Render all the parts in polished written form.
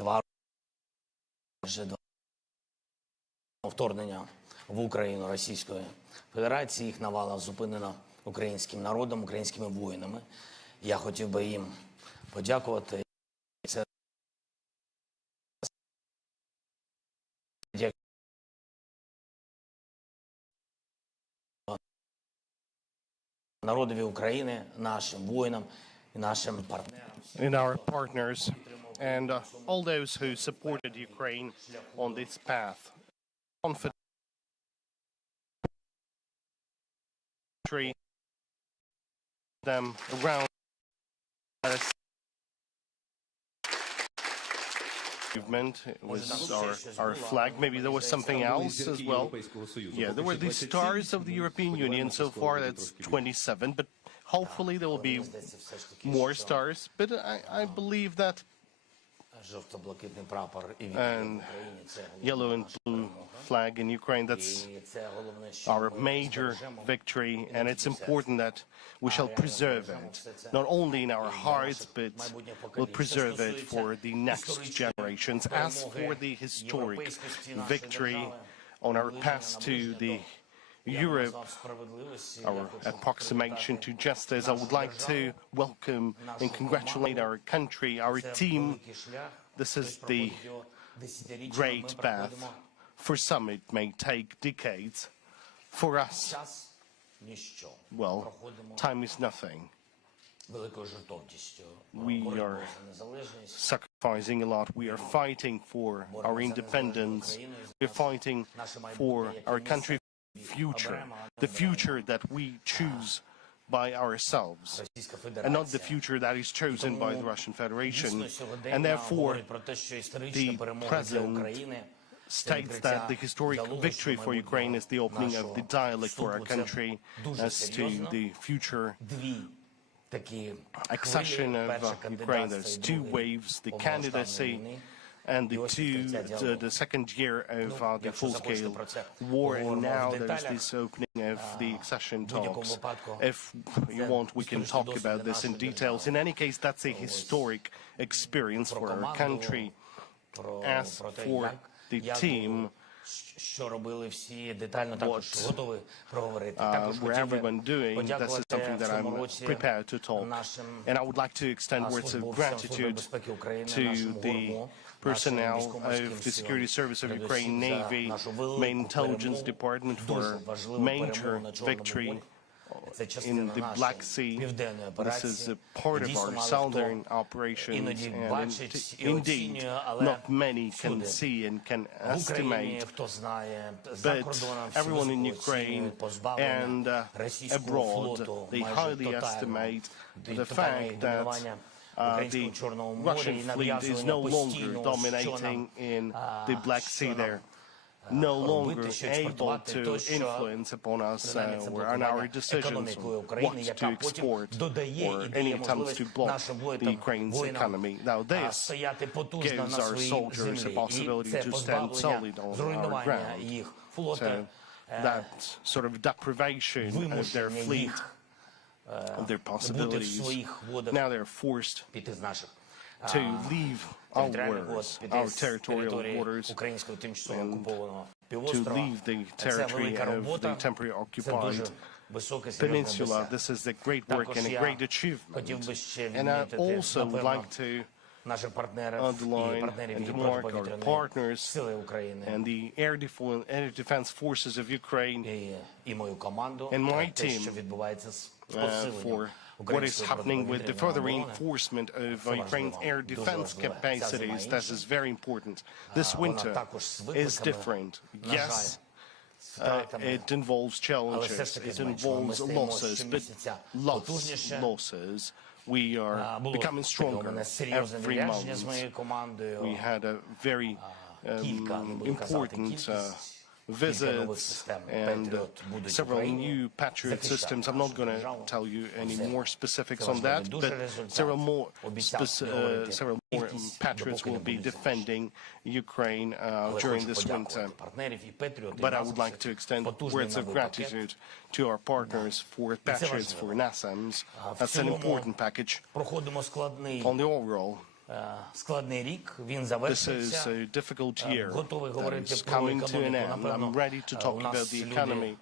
2 вже вторгнення в Україну Російської Федерації. Їх навала зупинена українським народом, українськими воїнами. Я хотів би їм подякувати. Це народові України, нашим воїнам і нашим партнерам. And our partners and all those who supported Ukraine on this path. Confident them around movement was our flag. Maybe there was something else as well. Yeah, there were the stars of the European Union. So far, that's 27, but hopefully there will be more stars. But I believe that and yellow and blue flag in Ukraine, that's our major victory, and it's important that we shall preserve it, not only in our hearts, but we'll preserve it for the next generations. As for the historic victory on our path to the Europe, our approximation to justice, I would like to welcome and congratulate our country, our team. This is the great path. For some it may take decades. For us, well, time is nothing. We are sacrificing a lot. We are fighting for our independence. We're fighting for our country future, the future that we choose by ourselves, and not the future that is chosen by the Russian Federation. And therefore, the President states that the historic victory for Ukraine is the opening of the dialogue for our country as to the future accession of Ukraine. There's 2 waves, the candidacy and the second year of the full-scale war, and now there's this opening of the accession talks. If you want, we can talk about this in details. In any case, that's a historic experience for our country. As for the team, what everyone doing, this is something that I'm prepared to talk. And I would like to extend words of gratitude to the personnel of the Security Service of Ukraine, Navy, main intelligence department for major victory in the Black Sea. This is a part of our southern operations, and indeed not many can see and can estimate, but everyone in Ukraine and abroad, they highly estimate the fact that the Russian fleet is no longer dominating in the Black Sea there, no longer able to influence upon us or on our decisions what to export or any attempts to block the Ukraine's economy. Now this gives our soldiers a possibility to stand solid on our ground. So that sort of deprivation of their fleet, of their possibilities, now they're forced to leave our territorial borders and to leave the territory of the temporarily occupied peninsula. This is a great work and a great achievement. And I also would like to underline and remark our partners and the air defense forces of Ukraine and my team for what is happening with the further reinforcement of Ukraine's air defense capacities. This is very important. This winter is different. Yes, it involves challenges, it involves losses, but losses. We are becoming stronger every month. We had a very important visits and several new Patriot systems. I'm not going to tell you any more specifics on that, but several more Patriots will be defending Ukraine during this winter. But I would like to extend words of gratitude to our partners for Patriots, for NASAMS. That's an important package. On the overall, складний рік, він This is завершився. a difficult year Готовий that говорити is про coming to an економіку. end. I'm ready to talk У about нас the люди, economy.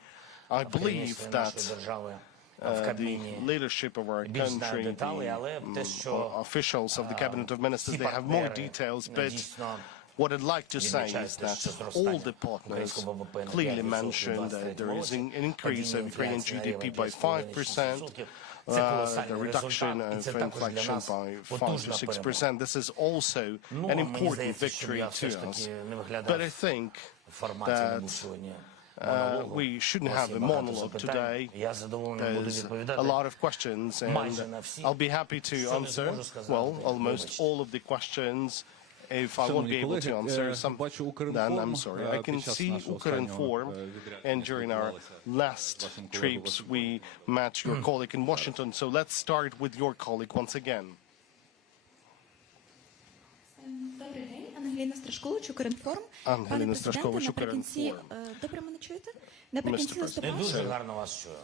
I believe that нашої держави в the Кабміні leadership of our більш знають country, деталі, але те, що officials of the Cabinet of Ministers, ці they have more партнери details, but дійсно what I'd like to say is відмічають, that що all зростання the partners українського ВВП на clearly 5% mentioned у that 23 there is an increase падіння of Ukrainian інфляції на GDP рівень by 5%, Це колосальний the reduction результат, і of це також для inflation нас by 5 потужна to перемога. 6%. This is also Ну, an мені important здається, щоб victory я все to ж us. таки не But I виглядав think в форматі не був that сьогодні. we shouldn't have a monologue today. Я задоволений буду There's відповідати. a lot of questions, майже and на всі. I'll be happy to Що не answer, зможу сказати, well, almost вибачте. all of the questions. If I won't be able to answer some, then I'm sorry. I can see Ukrinform, and during our last trips, we met your colleague in Washington. So let's start with your colleague once again. Добрий день, Ангеліна Страшкович, Укрінформ. Ангеліна Страшкович, Укрінформ. Добре, мене чуєте? Наприкінці Не листопада, дуже гарно вас чую.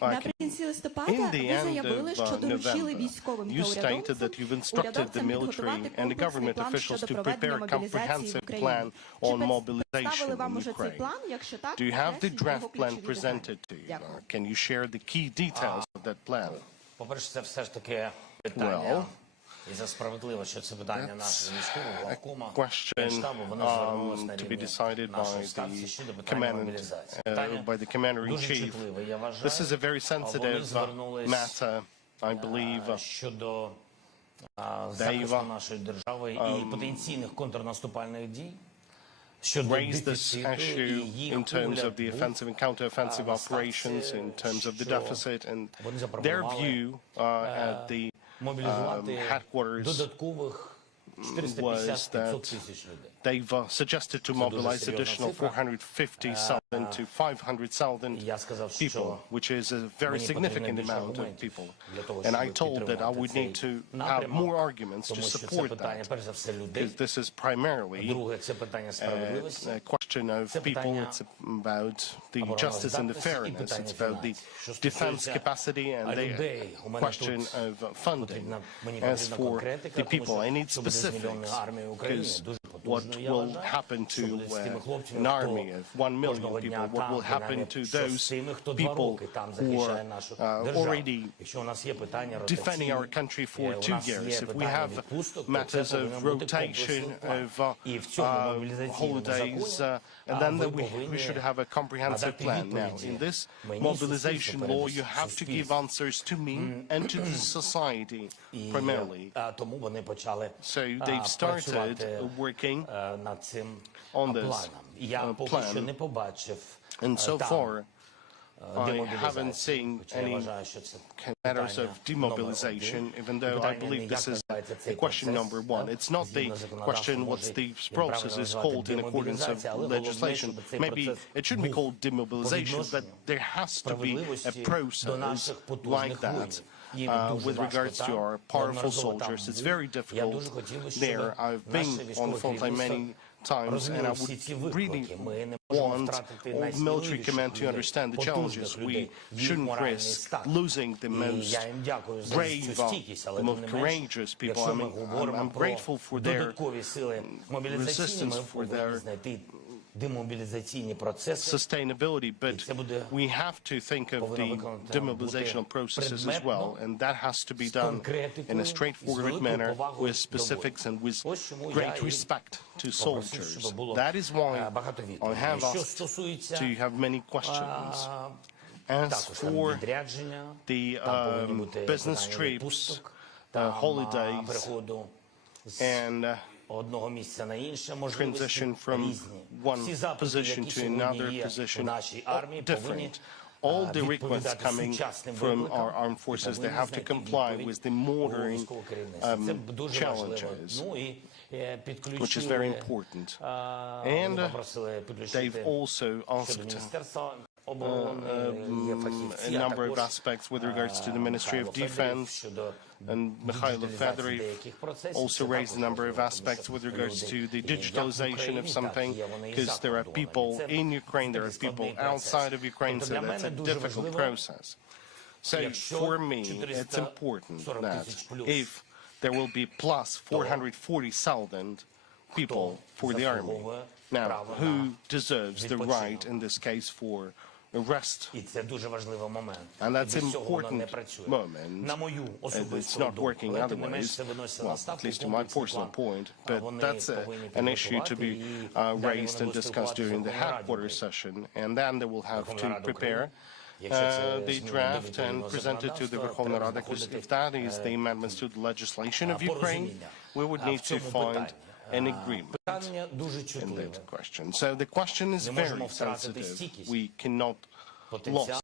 наприкінці листопада In the ви end заявили, що of доручили November, військовим you та stated that you've instructed the military and the government officials to prepare a comprehensive plan on mobilization in Ukraine. Do you have the draft plan presented to you? Can you share the key details of that plan? По-перше, це все ж таки питання. І за справедливо, що це питання нашого військового главкома, Генштабу, воно звернулося на To be рівні decided нашої by станції щодо питання мобілізації. Питання the commander in дуже chief. чутливе, я вважаю. This is a very Вони sensitive звернулись matter, I believe. щодо захисту нашої держави і потенційних контрнаступальних дій. Raised this issue in terms of the offensive and counter-offensive operations, in terms of the deficit, and their view at the headquarters was that they've suggested to mobilize additional 450,000 to 500,000 people, which is a very significant amount of people. And I told that I would need to have more arguments to support that, because this is primarily a question of people. It's about the justice and the fairness. It's about the defense capacity and the question of funding. As for the people, I need specifics, because what will happen to an army of 1 million people? What will happen to those people who are already defending our country for 2 years? If we have matters of rotation, of holidays, and then we should have a comprehensive plan. Now, in this mobilization law, you have to give answers to me and to the society primarily. So they've started working on this plan, and so far I haven't seen any matters of demobilization, even though I believe this is a question number one. It's not the question what's the process is called in accordance of legislation. Maybe it shouldn't be called demobilization, but there has to be a process like that. With regards to our powerful soldiers, it's very difficult there. I've been on the front line many times, and I would really want all military command to understand the challenges. We shouldn't risk losing the most brave, the most courageous people. I mean, I'm grateful for their resistance, for their sustainability, but we have to think of the demobilizational processes as well, and that has to be done in a straightforward manner with specifics and with great respect to soldiers. That is why I have asked to have many questions. As for the business trips, holidays, and transition from one position to another position, different. All the requests coming from our armed forces, they have to comply with the modern challenges, which is very important. And they've also asked a number of aspects with regards to the Ministry of Defense, and Mikhailo Fedorev also raised a number of aspects with regards to the digitalization of something, because there are people in Ukraine, there are people outside of Ukraine, so that's a difficult process. So for me, it's important that if there will be plus 440,000 people for the army. Now, who deserves the right in this case for arrest? And that's an important moment. It's not working otherwise, well, at least to my personal point, but that's an issue to be raised and discussed during the headquarters session, and then they will have to prepare the draft and present it to the Verkhovna Rada, because if that is the amendments to the legislation of Ukraine, we would need to find an agreement in that question. So the question is very sensitive. We cannot lose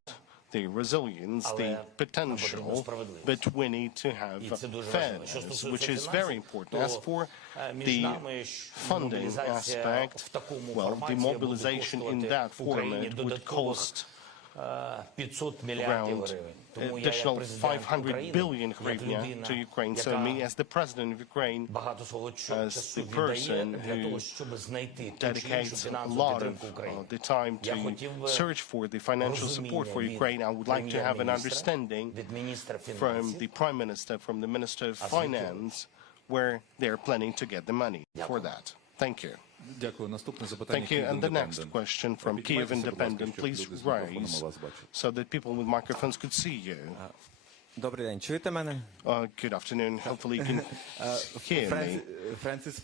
the resilience, the potential, but we need to have fairness, which is very important. As for the funding aspect, well, the mobilization in that format would cost around additional 500 billion hryvnia to Ukraine. So me, as the president of Ukraine, as the person who dedicates a lot of the time to search for the financial support for Ukraine, I would like to have an understanding from the Prime Minister, from the Minister of Finance, where they're planning to get the money for that. Thank you. Thank you. And the next question from Kiev Independent, please raise so that people with microphones could see you. Good afternoon. Hopefully you can hear me. Francis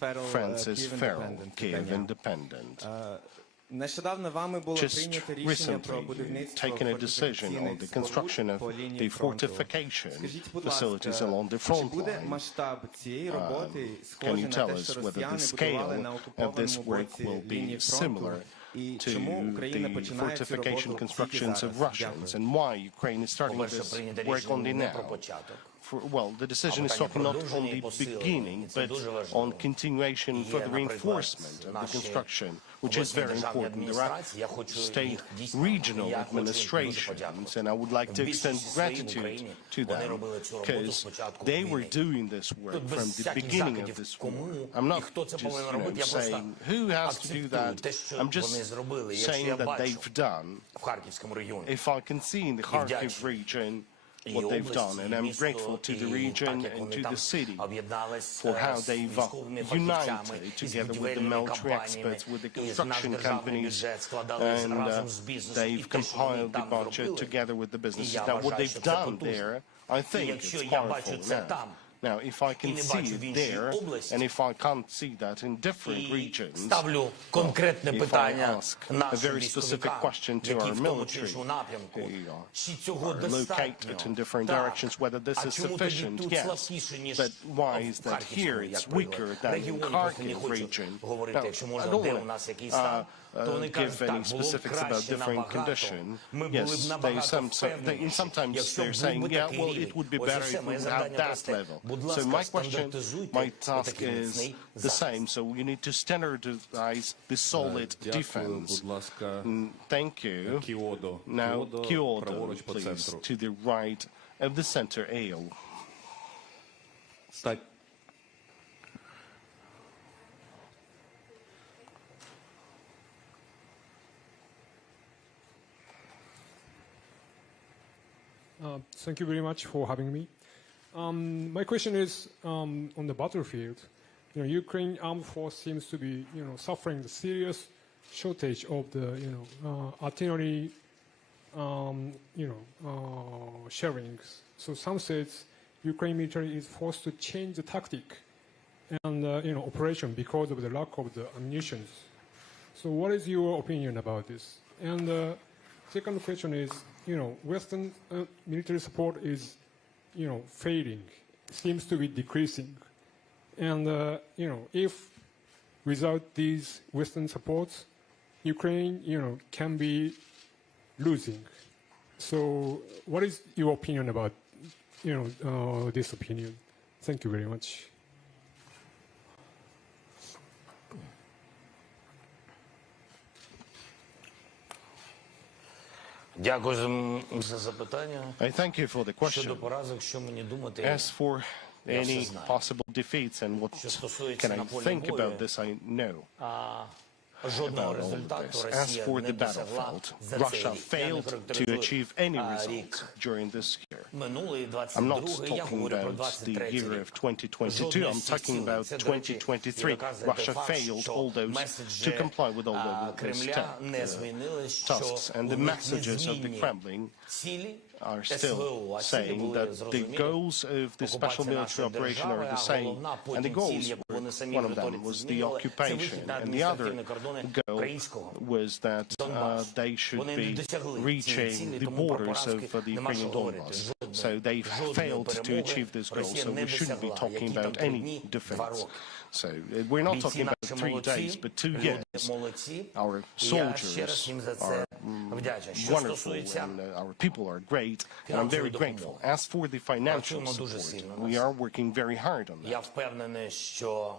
Farrell, Kiev Independent. Just recently taken a decision on the construction of the fortification facilities along the front line. Can you tell us whether the scale of this work will be similar to the fortification constructions of Russians, and why Ukraine is starting this work only now? Well, the decision is talking not on the beginning, but on continuation for the reinforcement of the construction, which is very important. There are state regional administrations, and I would like to extend gratitude to them, because they were doing this work from the beginning of this war. I'm not just saying who has to do that. I'm just saying that they've done. If I can see in the Kharkiv region what they've done, and I'm grateful to the region and to the city for how they've united together with the military experts, with the construction companies, and they've compiled the budget together with the businesses. Now, what they've done there, I think it's powerful now. Now, if I can see it there, and if I can't see that in different regions, if I ask a very specific question to our military, who are located in different directions, whether this is sufficient, yes, but why is that here it's weaker than in Kharkiv region? Now, I don't want to give any specifics about different conditions. Yes, sometimes they're saying, yeah, well, it would be better if we would have that level. So my question, my task is the same. So you need to standardize the solid defense. Thank you. Now, Kyoto, please, to the right of the center aisle. Thank you very much for having me. My question is on the battlefield. Ukraine armed force seems to be, suffering the serious shortage of the, artillery, sharings. So some says Ukraine military is forced to change the tactic and, operation because of the lack of the ammunition. So what is your opinion about this? And the second question is, Western military support is, fading, seems to be decreasing. And, if without these Western supports, Ukraine, can be losing. So what is your opinion about, this opinion? Thank you very much. I thank you for the question. As for any possible defeats and what can I think about this, I know. жодного about all of результату this. As Росія for не the досягла battlefield, за Russia цей рік. Я не failed to характеризую achieve any рік results during this year. минулий, I'm not 22-й, я talking говорю про about the 23-й year рік. of 2022, Жодної I'm з цих talking цілей. about Це, до речі, 2023. і доказує той Russia факт, failed що all those меседжі to comply with all those Кремля не змінили, що tasks. And the у них messages of the незмінні Kremlin цілі are СВО, still а цілі saying були that the зрозумілі. goals of the special Окупація military нашої operation are держави, the а same. головна And the потім ціль, goals яку вони самі one в of them риториці was the змінювали, це occupation. вихід на And the other адміністративні кордони goal українського was that Донбасу. they should Вони не be досягли цієї reaching цілі, the тому про borders поразки of the нема що Ukrainian говорити. Donbas. Жодної- So they жодної failed to перемоги achieve this goal, Росія so не we shouldn't be досягла. talking Які там about 3 any дні, 2 defeats. роки. So we're not Бійці talking about наші 3 days, молодці, but 2 люди years. молодці. Our І я ще раз soldiers їм за це are вдячний. Що wonderful, стосується and our people are great, and I'm very grateful. As for the financial Працюємо дуже support, сильно. we are working very hard on Я that. впевнений, що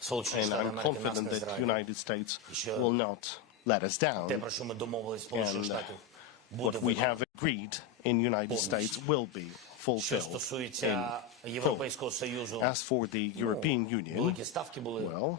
Сполучені And Штати I'm Америки нас confident не that зрадять. United States Що will not let us Те, down, про що ми домовились Сполучених and Штатів, буде what we виконано. have agreed in United States will be Що fulfilled стосується in full. Європейського Союзу, As for the European Union, великі ставки були, well,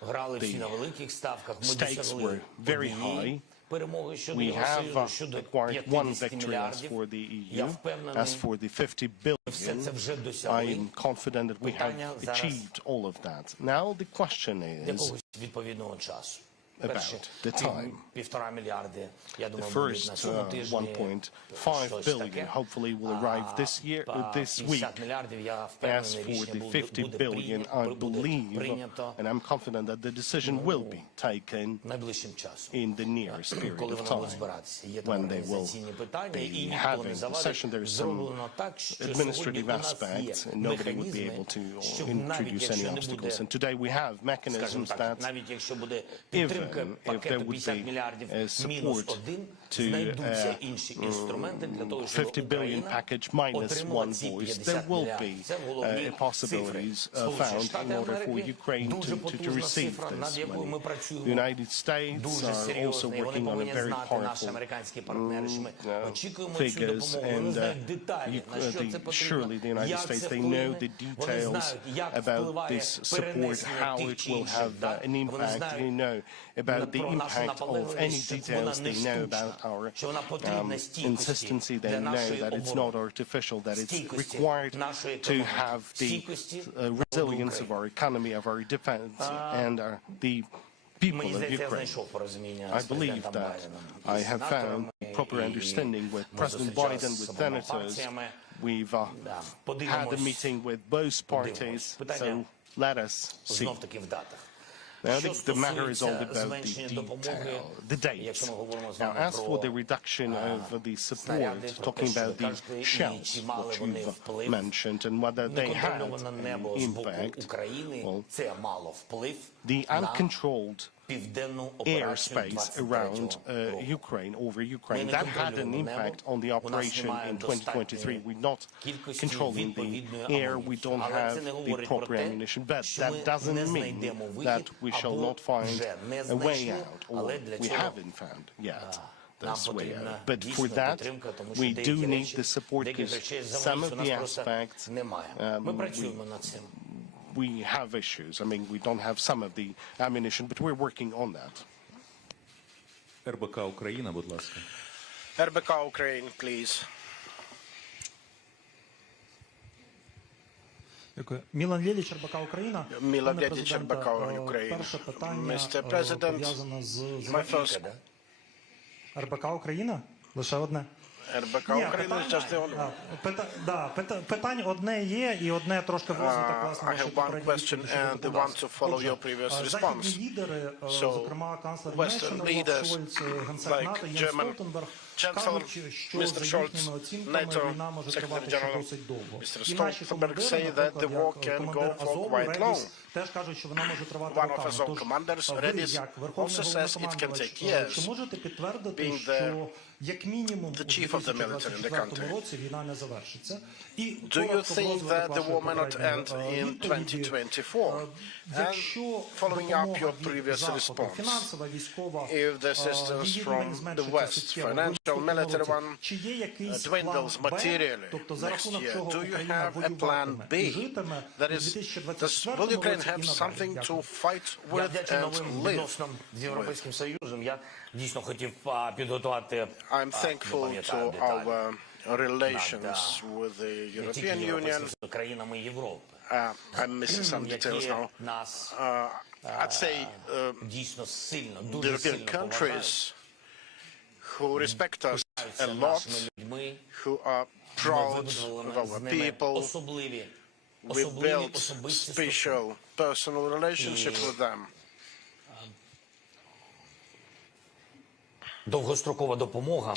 грали всі на великих ставках, ми stakes досягли were very однієї high. перемоги щодо We Євросоюзу, have щодо acquired one 50 victory as мільярдів. for the Я EU. впевнений, As for the 50 все billion, це вже I досягли. am confident that we have Питання зараз achieved all of that. Now the question is Якогось відповідного часу. Перші about the time. 1,5 мільярди, я The думаю, будуть на first цьому тижні. 1.5 щось billion таке. hopefully will arrive this year, this week. 50 мільярдів, я As впевнений, for рішення the 50 буде billion, I буде believe, прийнято and I'm confident that the decision will be taken найближчим часом. in the nearest period Коли of вони будуть time. збиратися. Є там When they will організаційні питання, be і ніхто не having завадить. session, there is some Зроблено так, що сьогодні administrative у нас aspects, є and nobody would be механізми, able to щоб навіть introduce any якщо не буде, obstacles. And today we have скажімо mechanisms так, that навіть якщо буде підтримка even if there пакету would 50 be мільярдів support мінус 1, to знайдуться інші інструменти для того, щоб 50 billion Україна package minus отримала one ці voice, 50 there will мільярдів. be Це головні possibilities цифри. Сполучені found Штати in order for Америки Ukraine дуже to потужна receive цифра, над this якою ми money. працюємо. The United States Дуже are also серйозно, і вони working on a повинні very знати, наші powerful американські партнери, що ми очікуємо цю figures, допомогу. Вони and знають деталі, на що це surely потрібно, the United як States, це they know вплине. the Вони details знають, як about впливає this support, перенесення how тих it чи will інших have дат. an Вони impact. знають They know about the про нашу impact of any наполегливість, що вона details. не They know штучна, about our що вона потрібна стійкості insistency. They для know нашої that it's not оборони. artificial, that it's Стійкості required нашої to економіки. have the Стійкості resilience of our economy, of our defense, and the people Мені of здається, я Ukraine. знайшов порозуміння I з believe президентом that Байденом I і have found сенаторами, proper і understanding with ми President зустрічалися Biden, з with обома senators. партіями. We've Да, had подивимось. a meeting with both parties, Питання so let us see. Знов-таки в датах. Now, Що the matter is all стосується about the зменшення допомоги, the dates. якщо ми говоримо з Now, вами as for the про reduction of the снаряди, support, про те, talking що ви about the кажете, і shells, чи мали which вони you've вплив, mentioned, and whether they had неконтрольоване an небо з боку impact, України, well, це мало вплив the на uncontrolled південну операцію airspace 23-го around року. Ukraine, over Ukraine. Ми не That had an контролюємо impact небо. on the У нас operation немає in 2023. We're not кількості controlling the відповідної air. We амуніції. don't Але have це не the говорить про proper те, ammunition. But що that ми doesn't не mean знайдемо that вихід, we shall або not find вже не a way знайшли, out, or але для we цього haven't found yet нам this way потрібна out. But дійсна for that, підтримка, тому що we деякі do need речі, the support, деякі because речей за some вулицю of у нас the просто aspects немає. Ми працюємо над цим. we have issues. I mean, we don't have some of the ammunition, but we're working on that. РБК Україна, будь ласка. РБК Ukraine, please. Дякую. Мілан Лєліч, РБК Україна. Мілан Пане Лєліч, президенте, РБК Україна. Перше питання Mr. President, пов'язане з my first РБК Україна? Лише одне. РБК Ні, Україна is just the only one. Питань одне є, і одне трошки в розвиток, власне, I вашої have one попередньої question відповіді щодо and the one законодавства. to follow Отже, your previous західні response. лідери, So, зокрема, канцлер Western Німеччини leaders Шольц, генсек like НАТО Єнс German Столтенберг Chancellor кажуть, що Mr. за Scholz, їхніми оцінками NATO війна може Secretary тривати ще General досить довго. Mr. І наші Stoltenberg командири, say that the war наприклад, як can командир go for Азову, quite long. Редіс, теж кажуть, що вона може тривати One of роками. Azov Тож, commanders, ви, Redis, як Верховний also says it can Головнокомандувач, take years. чи можете підтвердити, Being що як мінімум у the chief of the military in the 2024 country. році війна не завершиться? І Do you коротко think розвиток that the вашої war may not попередньої, end in відповіді. 2024? Якщо And following up допомога your від previous Заходу, response, фінансова, військова, if the assistance її from рівень the зменшиться West, суттєво, financial military one чи є якийсь dwindles план Б, materially тобто за next рахунок year, чого do you Україна have a plan воюватиме B? і житиме у That is, will 2024 Ukraine році have і something надалі? to Дякую. fight Я with вдячний and новим live відносинам з Європейським Союзом. Я дійсно хотів підготувати, I'm не thankful пам'ятаю to деталі, our relations with the не тільки European Union. європейськими країнами Європи, I'm missing some details які now. нас I'd say дійсно сильно, the дуже European сильно поважають, countries who respect us a пишаються lot, нашими людьми, who are ми proud вибудували of з our ними people. особливі We built особисті special personal relationship with them. Довгострокова допомога,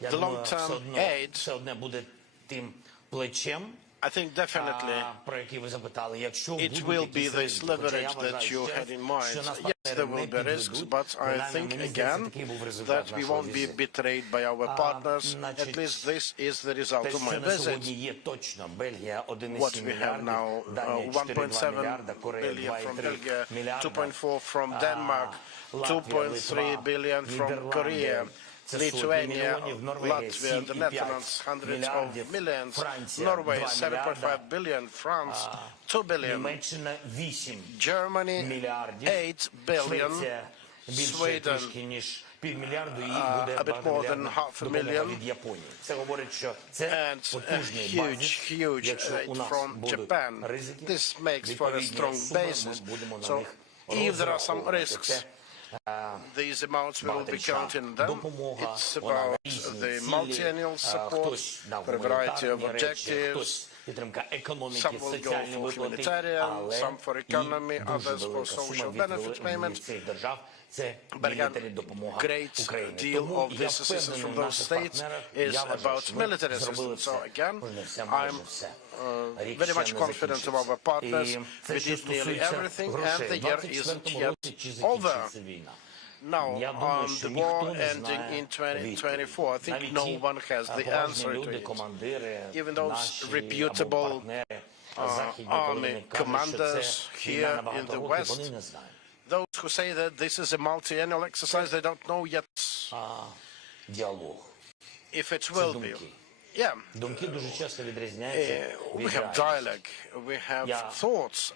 я The думаю, long-term aid, все одне буде тим плечем, I think definitely про який ви запитали. Якщо it будуть will be якісь this ризики, хоча я leverage вважаю, that you ще раз, had in mind. що нас Yes, there партнери will не be risks, підведуть. but I Принаймні, think мені здається, again такий був результат that we нашого won't be візиту. betrayed by our partners. At значить, least this is the result Те, of my що на visit. сьогодні є точно, Бельгія 1,7 What we have now, мільярдів, Данія 4,2 мільярда, 1.7 Корея billion from 2,3 Belgium, мільярда, 2.4 from Denmark, Латвія, 2.3 Литва, billion from Нідерланди, Korea, це сотні Lithuania, мільйонів, Норвегія, Latvia, the 7,5 Netherlands, hundreds of мільярдів, millions, Франція, Norway, 2 7.5 billion, France, 2 billion, Німеччина 8 Germany, мільярдів, 8 billion, Швеція більше Sweden, трішки, ніж півмільярду, і буде a bit more than багатомільярдна half a допомога million. від Японії. Це говорить, що це and a потужний базис. huge Якщо aid у нас from будуть Japan. ризики, This makes for a відповідні strong суми, basis. ми будемо на So них if there are some розраховувати. risks, Це these amounts we will be багаторічна counting them. допомога, It's вона на about різні the цілі, multi-annual support хтось на for a variety of гуманітарні речі, objectives. хтось підтримка економіки, Some will go соціальні for виплати, humanitarian, але some for і economy, дуже others for велика social сума benefit від payments. цих держав – це But again, мілітарі допомога great Україні. deal Тому of я this assistance впевнений from в those наших states партнерах. is Я вважаю, about що ми military зробили assistance. So все. again, Може, не все, I'm майже все. Рік very ще much не confident of our закінчився. partners. І це We що did nearly стосується everything, and грошей. the В year 24-му isn't yet році чи over. закінчиться війна? Now, Я думаю, on що the ніхто war не ending знає in 2024, I think Навіть no ті one has the поважні answer to люди, it. командири, Even those наші reputable, або партнери західні, коли вони army кажуть, що це commanders війна here на in багато the років, West, вони не знають. those who say that this is a multi-annual exercise, they don't know yet Діалог. if it Це will be. думки. Yeah, Думки дуже часто відрізняються we від have реальності. dialogue, we have Yeah. thoughts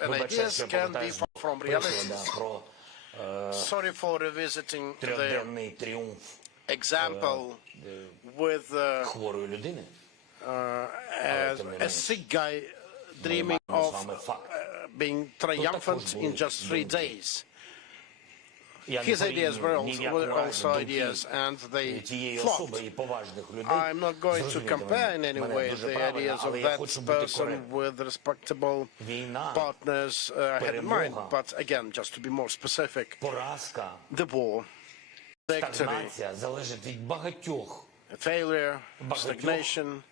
and Вибачте, ideas що я can be повертаюсь far from до першого, reality. про Sorry for revisiting the трьохденний тріумф example with хворої людини. a sick guy dreaming маємо з of вами факт. being triumphant in just 3 days. Я не His ideas were порівнюю ні в якому also разі думки ideas, and they тієї flopped. особи і поважних людей. I'm not going to Зрозумійте compare in мене, any мене way дуже the правильно, ideas of але я that хочу бути person коректним. with respectable Війна, partners I had in mind. перемога, But again, just to be more specific, поразка, the war, victory, стагнація залежить від багатьох failure, багатьох stagnation.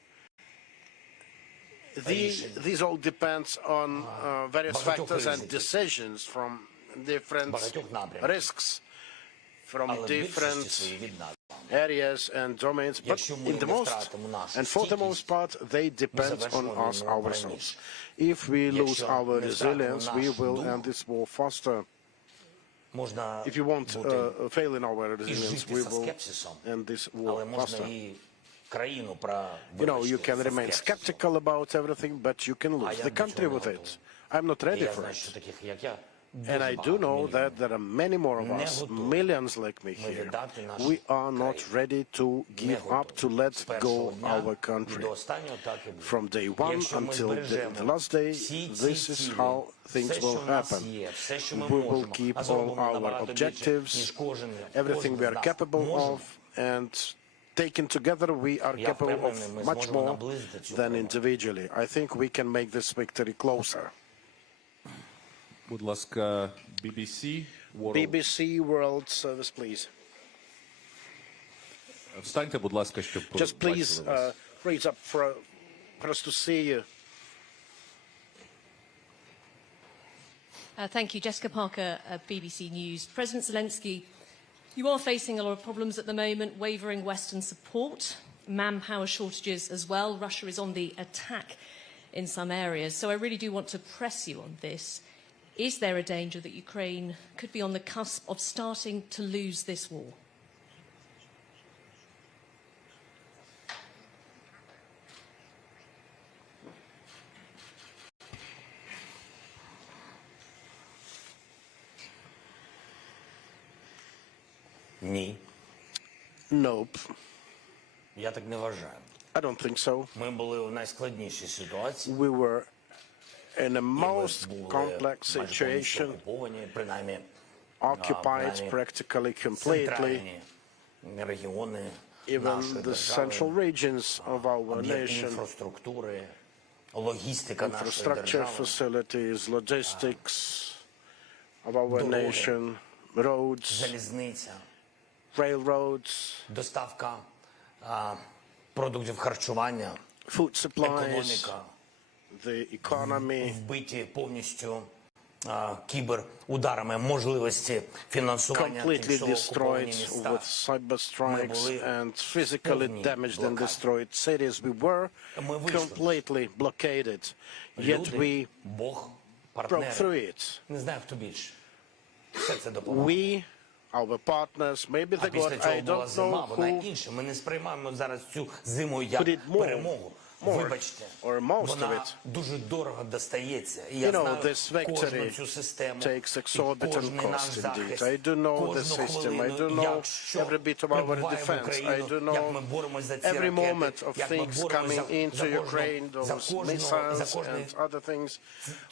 These all depends on various багатьох factors and ризиків. decisions from different багатьох напрямків. risks, from Але в більшості different своїй від нас. areas and domains, but Якщо ми in the не most втратимо нашу and for the most стійкість, part, they depend on завершимо us війну ourselves. раніше. If we lose Якщо our не втратимо resilience, we наш will дух, end this war faster. Можна If you want бути fail in our і resilience, жити we зі will скепсисом, end this але war можна faster. і країну про You know, you can remain skeptical about everything, but you can lose я the до country цього with не it. I'm not ready Я for знаю, що it. таких, як я, And I do know that there are many more of Не us, готові millions like me ми here. віддати нашу We are not країну. ready to give up, to let З першого go дня our і country. до останнього так і буде. From day one Якщо ми until збережемо the last day, всі ці this is цілі, how things все, will що в нас happen. є, все, що ми We will можемо, keep а all зробимо our набагато більше, objectives, ніж кожен everything we з are нас capable можемо. of, and taken together we are Я capable of впевнений, ми much зможемо more наблизити цю than перемогу. individually. I think we can make this victory closer. Будь ласка, BBC World. BBC World Service, please. Встаньте, будь ласка, щоб Just please бачили вас. raise up for us to see you. Thank you. Jessica Parker, BBC News. President Zelensky, you are facing a lot of problems at the moment, wavering Western support, manpower shortages as well. Russia is on the attack in some areas. So I really do want to press you on this. Is there a danger that Ukraine could be on the cusp of starting to lose this war? Ні. Nope, Я так не вважаю. I don't think so. Ми були у найскладнішій ситуації. We were in a І ми most були complex майже повністю situation, окуповані, принаймні occupied practically completely. центральні регіони Even нашої the central держави, regions of our об'єкти nation, інфраструктури, логістика нашої infrastructure держави, facilities, logistics of our Дороги. nation, roads, залізниця, railroads, доставка продуктів харчування, food supplies, економіка, the economy, вбиті повністю кіберударами можливості фінансування completely тимчасово окуповані destroyed міста. with cyber strikes and physically повній damaged and блокаді. destroyed cities. We were Ми вийшли. completely blockaded, yet Люди, we Бог, broke партнери. through it. Не знаю, хто більше. Все це допомогло. We, our partners, maybe А the після God, цього I була don't зима, know вона who інша. Ми не сприймаємо зараз цю зиму як Put it more, перемогу. more, Вибачте, or most of вона it. дуже дорого достається. І я You know, знаю this кожну victory цю систему, takes і exorbitant кожний наш cost захист, indeed. I do know the кожну system. I хвилину, do know як що every bit of our прибуває в defense. I Україну, do як ми know боремось за ці every ракети, moment of як ми things боремось coming into за Ukraine, за those кожну, missiles за кожний and other things.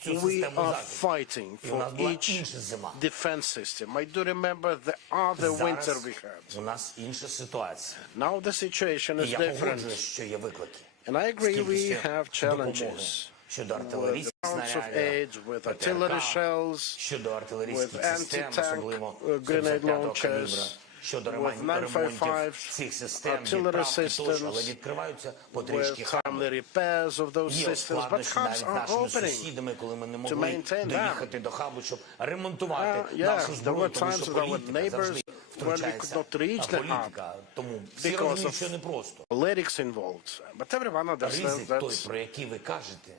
цю We систему are захисту. fighting І у for нас була each інша зима. defense system. I do remember the other winter Зараз we had. у нас інша ситуація. Now the situation І is я different. погоджуюсь, що є виклики. And I agree we Кількістю have допомоги challenges щодо with артилерійських amounts of снарядів, aid, with ПТРК, artillery shells, щодо артилерійських with систем, anti-tank особливо grenade 75-го launchers, калібра, щодо with ремонтів 955 цих систем, artillery відправки тощо, systems, але відкриваються потрішки with хаби. timely repairs of those Є systems, but складнощі hubs навіть з are нашими opening. сусідами, коли ми не to могли maintain them. доїхати до хабу, щоб ремонтувати Yeah, нашу there зброю, were тому times що with our політика neighbors завжди when we втручається. could not reach the hub Політика, тому всі because розуміють, of що непросто. politics involved. But everyone understands Ризик той, that про який ви кажете,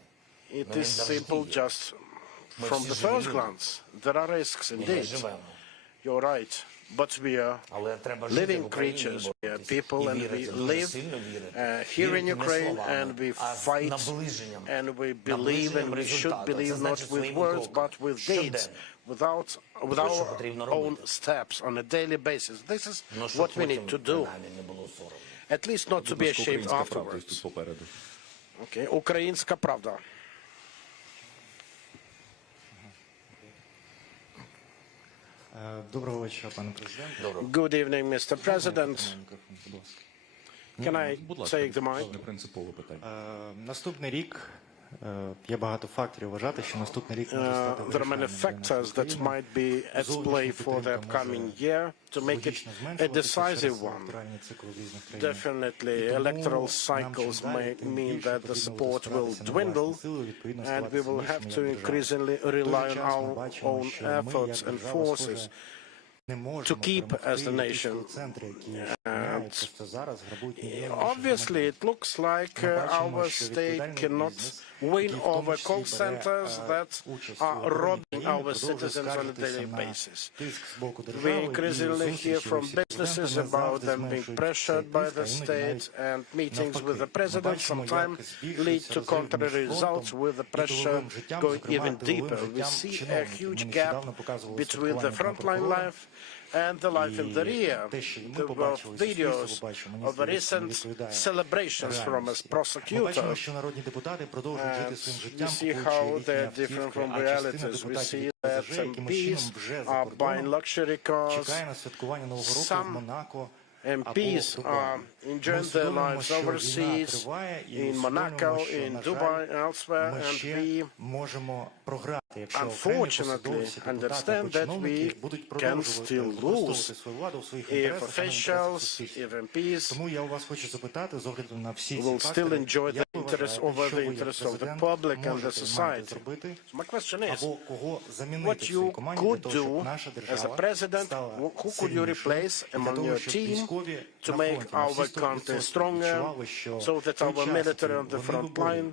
it він is завжди simple є. just Ми from всі the живі first люди. glance. There are risks І ми indeed. живемо. You're right. But we are Але треба жити в living Україні і creatures, we are боротись. people, І and вірити, we дуже live сильно вірити. here in Вірити не Ukraine, словами, and we а з fight, наближенням. and we believe, Наближенням and we should результату. believe Це not значить with своїми words, кроками. but with deeds, Щоденно. with Те, що our потрібно own робити. steps on a daily basis. This is Ну, щоб what we need потім, to do. принаймні, не було соромно. At least not to be ashamed Українська правда ось afterwards. тут попереду. Okay. Українська правда. Доброго вечора, пане президент. Добре. Good evening, Mr. President. Мікрофон, будь ласка. Can I Будь ласка, take the mic? це принципове питання. Наступний рік є багато факторів вважати, що наступний рік може стати There are many factors that might be at play for the upcoming year to make it a decisive one. Definitely, electoral cycles may mean that the support will dwindle, and we will have to increasingly rely on our own efforts and forces to keep as the nation. And obviously, it looks like our state cannot win over call centers that are robbing our citizens on a daily basis. We increasingly hear from businesses about them being pressured by the state, and meetings with the president sometimes lead to contrary results, with the pressure going even deeper. We see a huge gap between the frontline life and the life in the rear. There were videos of the recent celebrations from a prosecutor, and we see how they're different from realities. We see that MPs are buying luxury cars. Some MPs are enjoying their lives overseas, in Monaco, in Dubai, and elsewhere, and we unfortunately understand that we can still lose if officials, if MPs will still enjoy the interest over the interest of the public and the society. So my question is, what you could do as a president, who could you replace among your team to make our country stronger, so that our military on the front line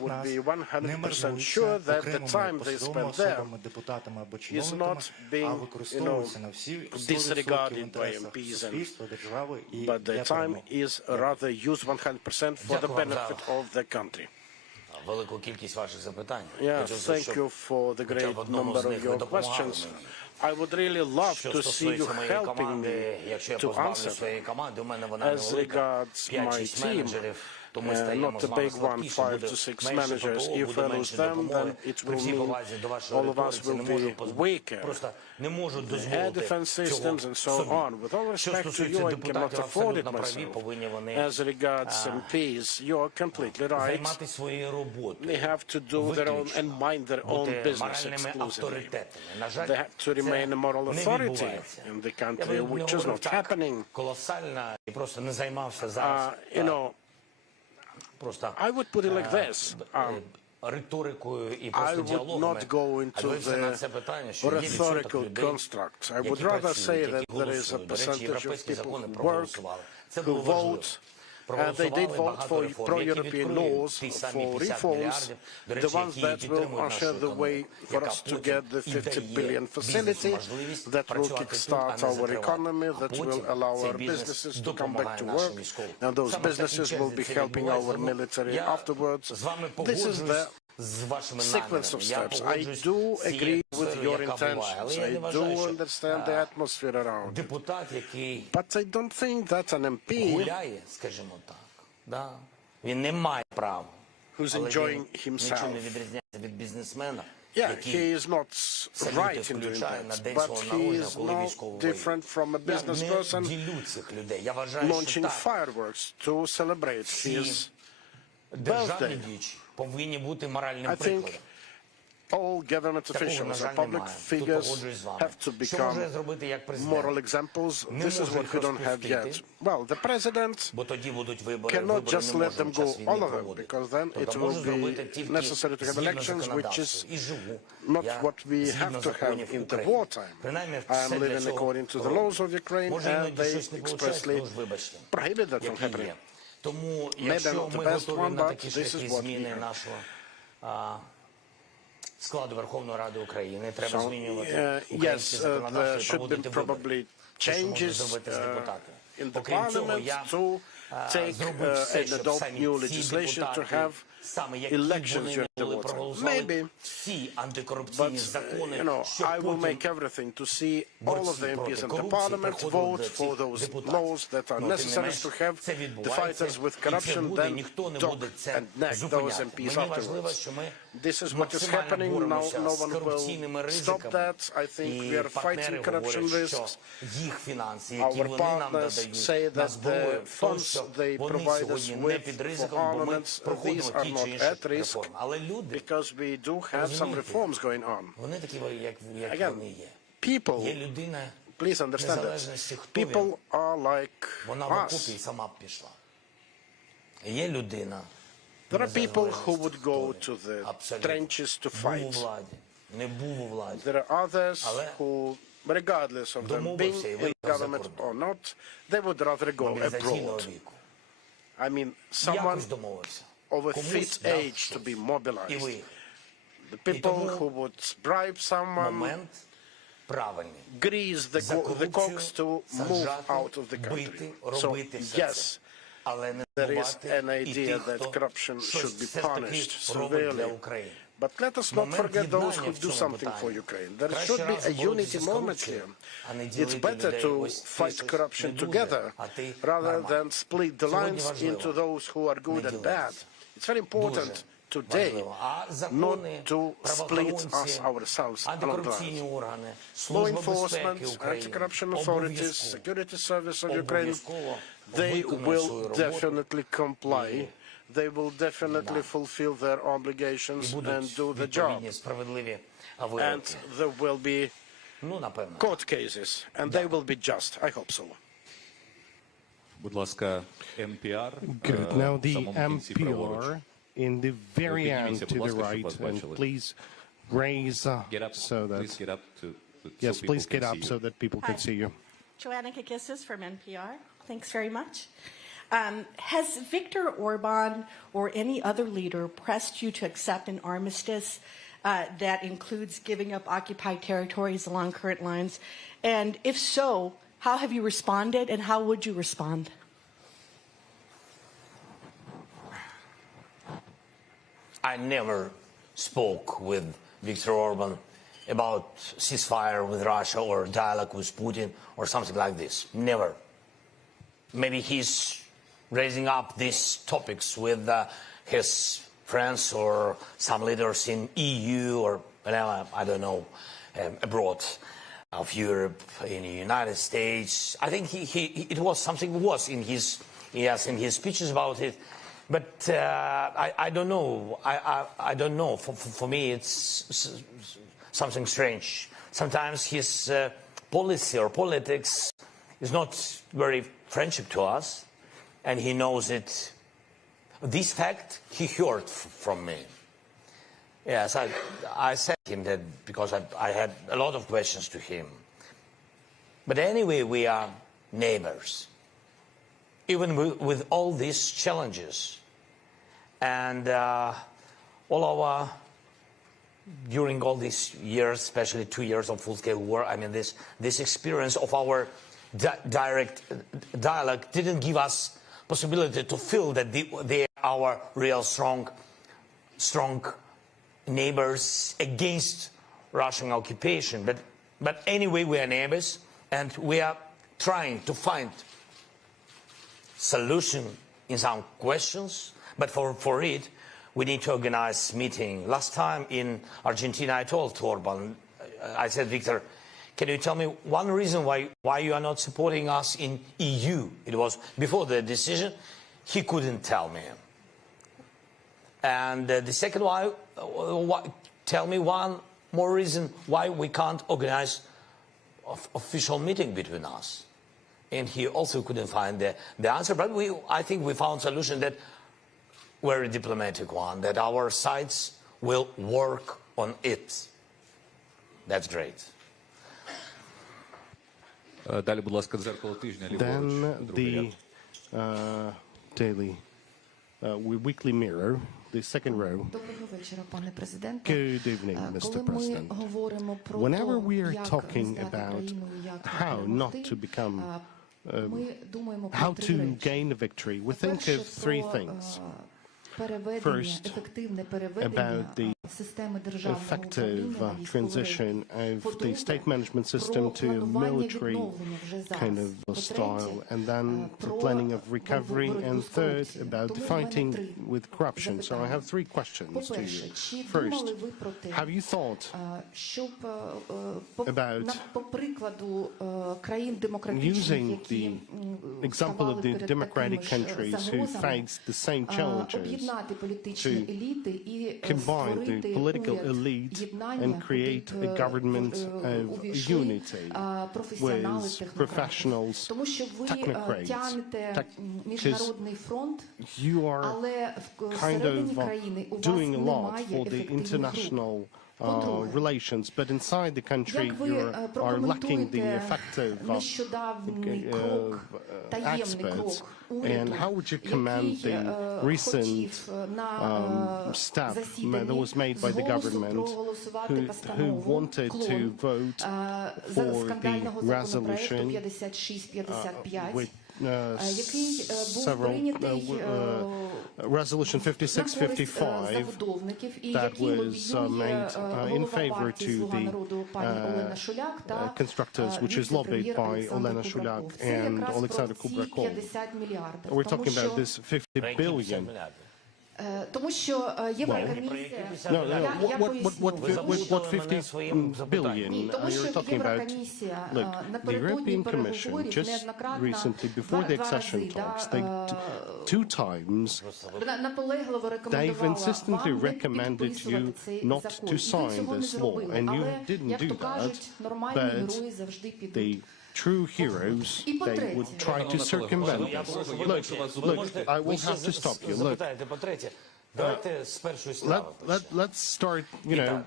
would be 100% sure that the time they spend there is not being, disregarded by MPs, but the time is rather used 100% for the benefit of the country. велику кількість ваших запитань. Yeah, thank you for the great number of your questions. I would really love to see you helping me to answer them. As regards my team, not a big one, 5 to 6 managers. If I lose them, then it will mean all of us will be weaker. Air defense systems and so on. With all respect to you, I cannot afford it myself. As regards MPs, you are completely right. They have to do their own and mind their own business exclusively. They have to remain a moral authority in the country, which is not happening. You know, I would put it like this. I would not go into the rhetorical construct. I would rather say that there is a percentage of people who work, who vote, and they did vote for pro-European laws, for reforms, the ones that will usher the way for us to get the 50 billion facility that will kickstart our economy, that will allow our businesses to come back to work, and those businesses will be helping our military afterwards. This is the sequence of steps. I do agree with your intentions. I do understand the atmosphere around it. But I don't think that an MP who's enjoying himself, yeah, he is not right in doing that, but he is no different from a business person launching fireworks to celebrate his birthday. I think all government officials and public figures have to become moral examples. This is what we don't have yet. Well, the president cannot just let them go, all of them, because then it will be necessary to have elections, which is not what we have to have in the wartime. I am living according to the laws of Ukraine, and they expressly prohibit that from happening. Maybe not the best one, but this is what we have. Складу Верховної Ради України треба So, змінювати yes, there should be probably changes in the parliament to take and adopt new legislation to have elections during the wartime. Maybe, but you know, I will make everything to see all of the MPs in the parliament vote for those laws that are necessary to have the fighters with corruption then dock and neck those MPs afterwards. This is what is happening now. No one will stop that. I think we are fighting corruption risks. Our partners say that the funds they provide us with for armaments, these are not at risk because we do have some reforms going on. Again, people, please understand that people are like us. There are people who would go to the trenches to fight. There are others who, regardless of them being in government or not, they would rather go abroad. I mean, someone of a fit age to be mobilized. The people who would bribe someone, grease the cogs to move out of the country. So, yes, there is an idea that corruption should be punished severely. But let us not forget those who do something for Ukraine. There should be a unity moment here. It's better to fight corruption together rather than split the lines into those who are good and bad. It's very important today not to split us ourselves along the lines. Law enforcement, anti-corruption authorities, security service of Ukraine, they will definitely comply. They will definitely fulfill their obligations and do the job. And there will be court cases, and they will be just. I hope so. Будь ласка, NPR. Good. Now the MPR in the very end to the right, and please raise so that. Please get up Yes, please get up so that people can see you. Joanna Kakissis from NPR. Thanks very much. Has Viktor Orban or any other leader pressed you to accept an armistice that includes giving up occupied territories along current lines? And if so, how have you responded and how would you respond? I never spoke with Viktor Orban about ceasefire with Russia or dialogue with Putin or something like this. Never. Maybe he's raising up these topics with his friends or some leaders in EU or whatever, I don't know, abroad of Europe, in the United States. I think it was something was in his speeches about it, but I don't know. I don't know. For me, it's something strange. Sometimes his policy or politics is not very friendship to us, and he knows it. This fact he heard from me. Yes, I said to him that because I had a lot of questions to him. But anyway, we are neighbors, even with all these challenges. And during all these years, especially 2 years of full-scale war, I mean, this experience of our direct dialogue didn't give us possibility to feel that they are our real strong neighbors against Russian occupation. But anyway, we are neighbors, and we are trying to find solution in some questions. But for it, we need to organize meeting. Last time in Argentina, I told Orban, I said, Victor, can you tell me one reason why you are not supporting us in EU? It was before the decision. He couldn't tell me. And the second one, tell me one more reason why we can't organize official meeting between us. And he also couldn't find the answer. But I think we found a solution that very diplomatic one, that our sides will work on it. That's great. Далі, будь ласка, дзеркало тижня. Then the daily, weekly mirror, the second row. Good evening, Mr. President. Whenever we are talking about how not to become, how to gain a victory, we think of three things. First, about the effective transition of the state management system to a military kind of style, and then the planning of recovery, and third, about the fighting with corruption. So I have three questions to you. First, have you thought about using the example of the democratic countries who face the same challenges to combine the political elite and create a government of unity with professionals, technocrats, because you are kind of doing a lot for the international relations, but inside the country you are lacking the effective experts. And how would you commend the recent step that was made by the government who wanted to vote for the resolution with several resolution 5655 that was made in favor to the constructors, which is lobbied by Olena Shulyak and Alexander Kubrakov. We're talking about this 50 billion. What 50 billion you're talking about? Look, the European Commission just recently, before the accession talks, they two times they've insistently recommended you not to sign this law, and you didn't do that. But the true heroes, they would try to circumvent this. Look, I will have to stop you. Look, let's start,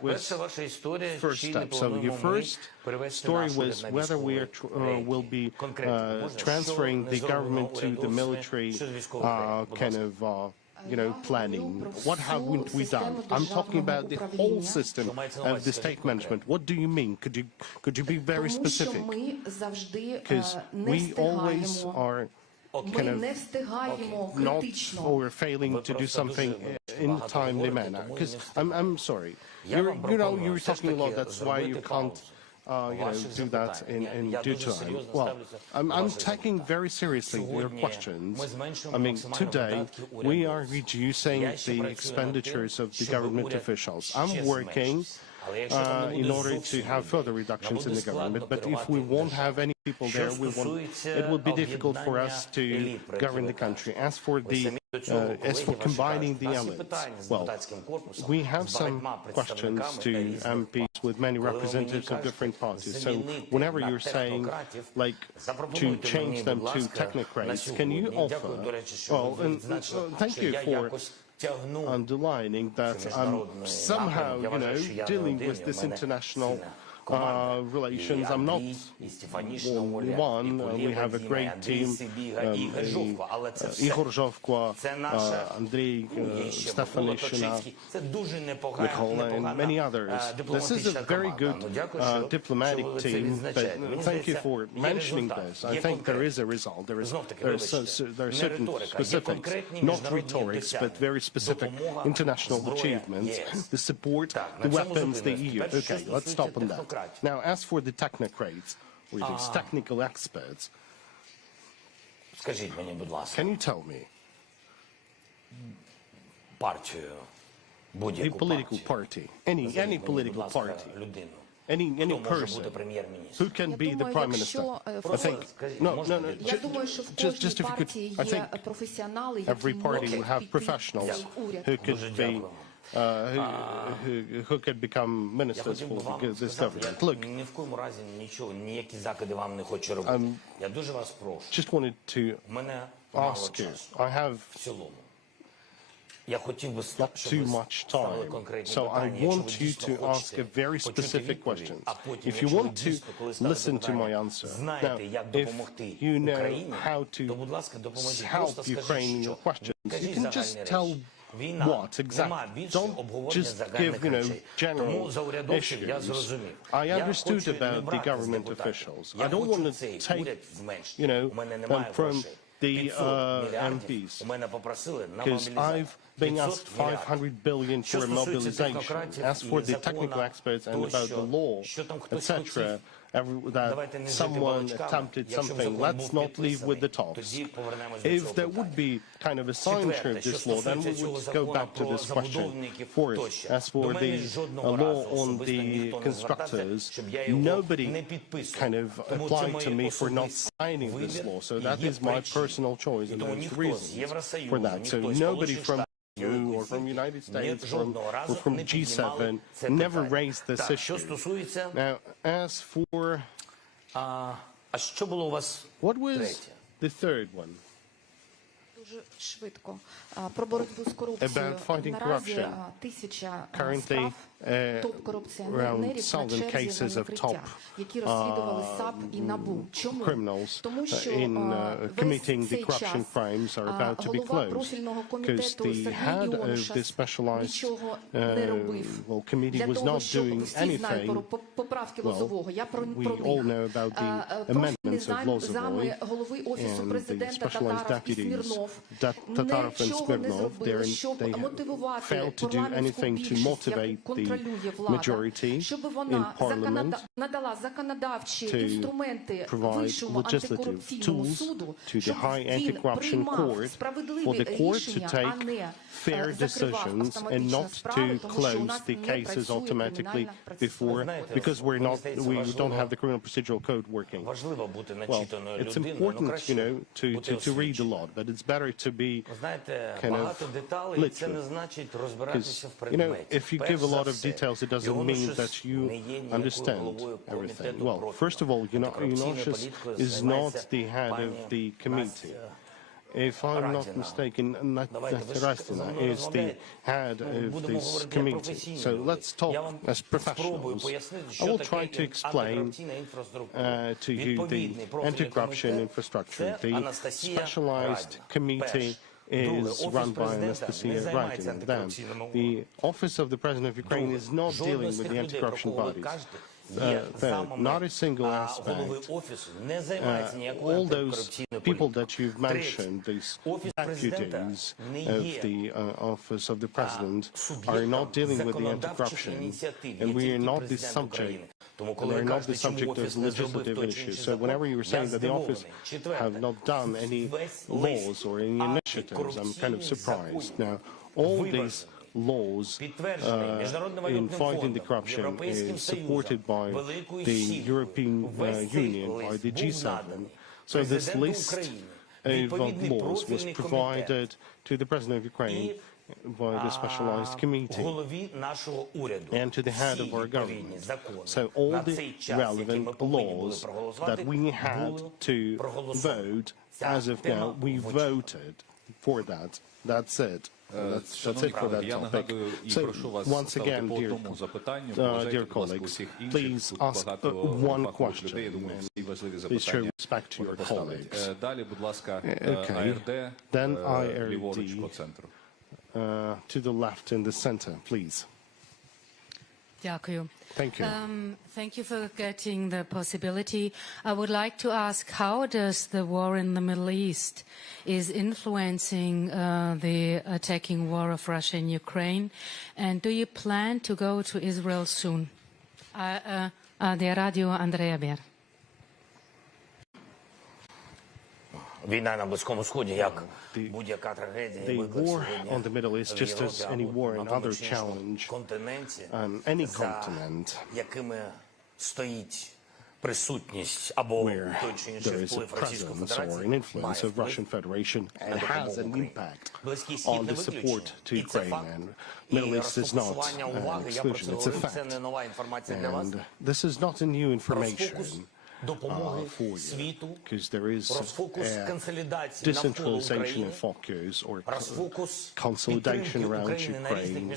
with first step. So your first story was whether we are will be transferring the government to the military kind of planning. What haven't we done? I'm talking about the whole system of the state management. What do you mean? Could you be very specific? Because we always are kind of not or failing to do something in a timely manner. Because I'm sorry, you're talking a lot. That's why you can't do that in due time. Well, I'm taking very seriously your questions. I mean, today we are reducing the expenditures of the government officials. I'm working in order to have further reductions in the government, but if we won't have any people there, it will be difficult for us to govern the country. As for combining the elements, well, we have some questions to MPs with many representatives of different parties. So whenever you're saying, like, to change them to technocrats, can you offer? Well, and thank you for underlining that I'm somehow, dealing with this international relations. I'm not one. We have a great team. Igor Zhovko, Andrei Stefanishina, Mikola, and many others. This is a very good diplomatic team, but thank you for mentioning this. I think there is a result. There are certain specifics, not rhetorics, but very specific international achievements, the support, the weapons, the EU. Okay, let's stop on that. Now, as for the technocrats, or these technical experts, can you tell me, a political party, any political party, any person who can be the prime minister? I think, just if you could, I think every party would have professionals who could be who could become ministers for this government. Look, just wanted to ask you, I have not too much time, so I want you to ask a very specific question. If you want to listen to my answer, now, if you know how to help Ukraine in your questions, you can just tell what exactly. Don't just give, general issues. I understood about the government officials. I don't want to take, them from the MPs, because I've been asked 500 billion for mobilization. As for the technical experts and about the law, etc., that someone attempted something, let's not leave with the talks. If there would be kind of a signature of this law, then we would go back to this question. Fourth, as for the law on the constructors, nobody kind of applied to me for not signing this law, so that is my personal choice, and there's reasons for that. So nobody from EU or from the United States or from G7 never raised this issue. Now, as for what was the third one? About fighting corruption. Currently, around 1,000 cases of top criminals in committing the corruption crimes are about to be closed, because the head of the specialized committee was not doing anything. Well, we all know about the amendments of Lozovoy and the specialized deputies, Tatarov and Smirnov. They failed to do anything to motivate the majority in Parliament to provide legislative tools to the High Anti-Corruption Court for the court to take fair decisions and not to close the cases automatically because we don't have the criminal procedural code working. Well, it's important, to read a lot, but it's better to be kind of literal. Because, if you give a lot of details, it doesn't mean that you understand everything. Well, first of all, Yunashis is not the head of the committee. If I'm not mistaken, Rastina is the head of this committee. So let's talk as professionals. I will try to explain to you the anti-corruption infrastructure. The specialized committee is run by Anastasia Ratin. Then, the office of the President of Ukraine is not dealing with the anti-corruption bodies. Third, not a single aspect. All those people that you've mentioned, these deputies of the office of the president, are not dealing with the anti-corruption, and we are not the subject. They're not the subject of legislative issues. So whenever you were saying that the office have not done any laws or any initiatives, I'm kind of surprised. Now, all these laws in fighting the corruption is supported by the European Union, by the G7. So this list of laws was provided to the President of Ukraine by the specialized committee and to the head of our government. So all the relevant laws that we had to vote, as of now, we voted for that. That's it. That's it for that topic. So, once again, dear colleagues, please ask one question. Please show respect to your colleagues. Okay. Then IRD to the left in the center, please. Дякую. Thank you. Thank you for getting the possibility. I would like to ask, how does the war in the Middle East is influencing the attacking war of Russia in Ukraine? And do you plan to go to Israel soon? De Radio Andrea Ber. Війна на Близькому Сході, як будь-яка трагедія, The war on the Middle East, just as any war and other challenge on any continent, якими стоїть присутність або той чи інший вплив Російської Федерації, an influence of Russian Federation and has an impact on the support to Ukraine. And Middle East is not an exclusion, it's a fact. And this is not a new information for you, because there is a decentralization of focus or consolidation around Ukraine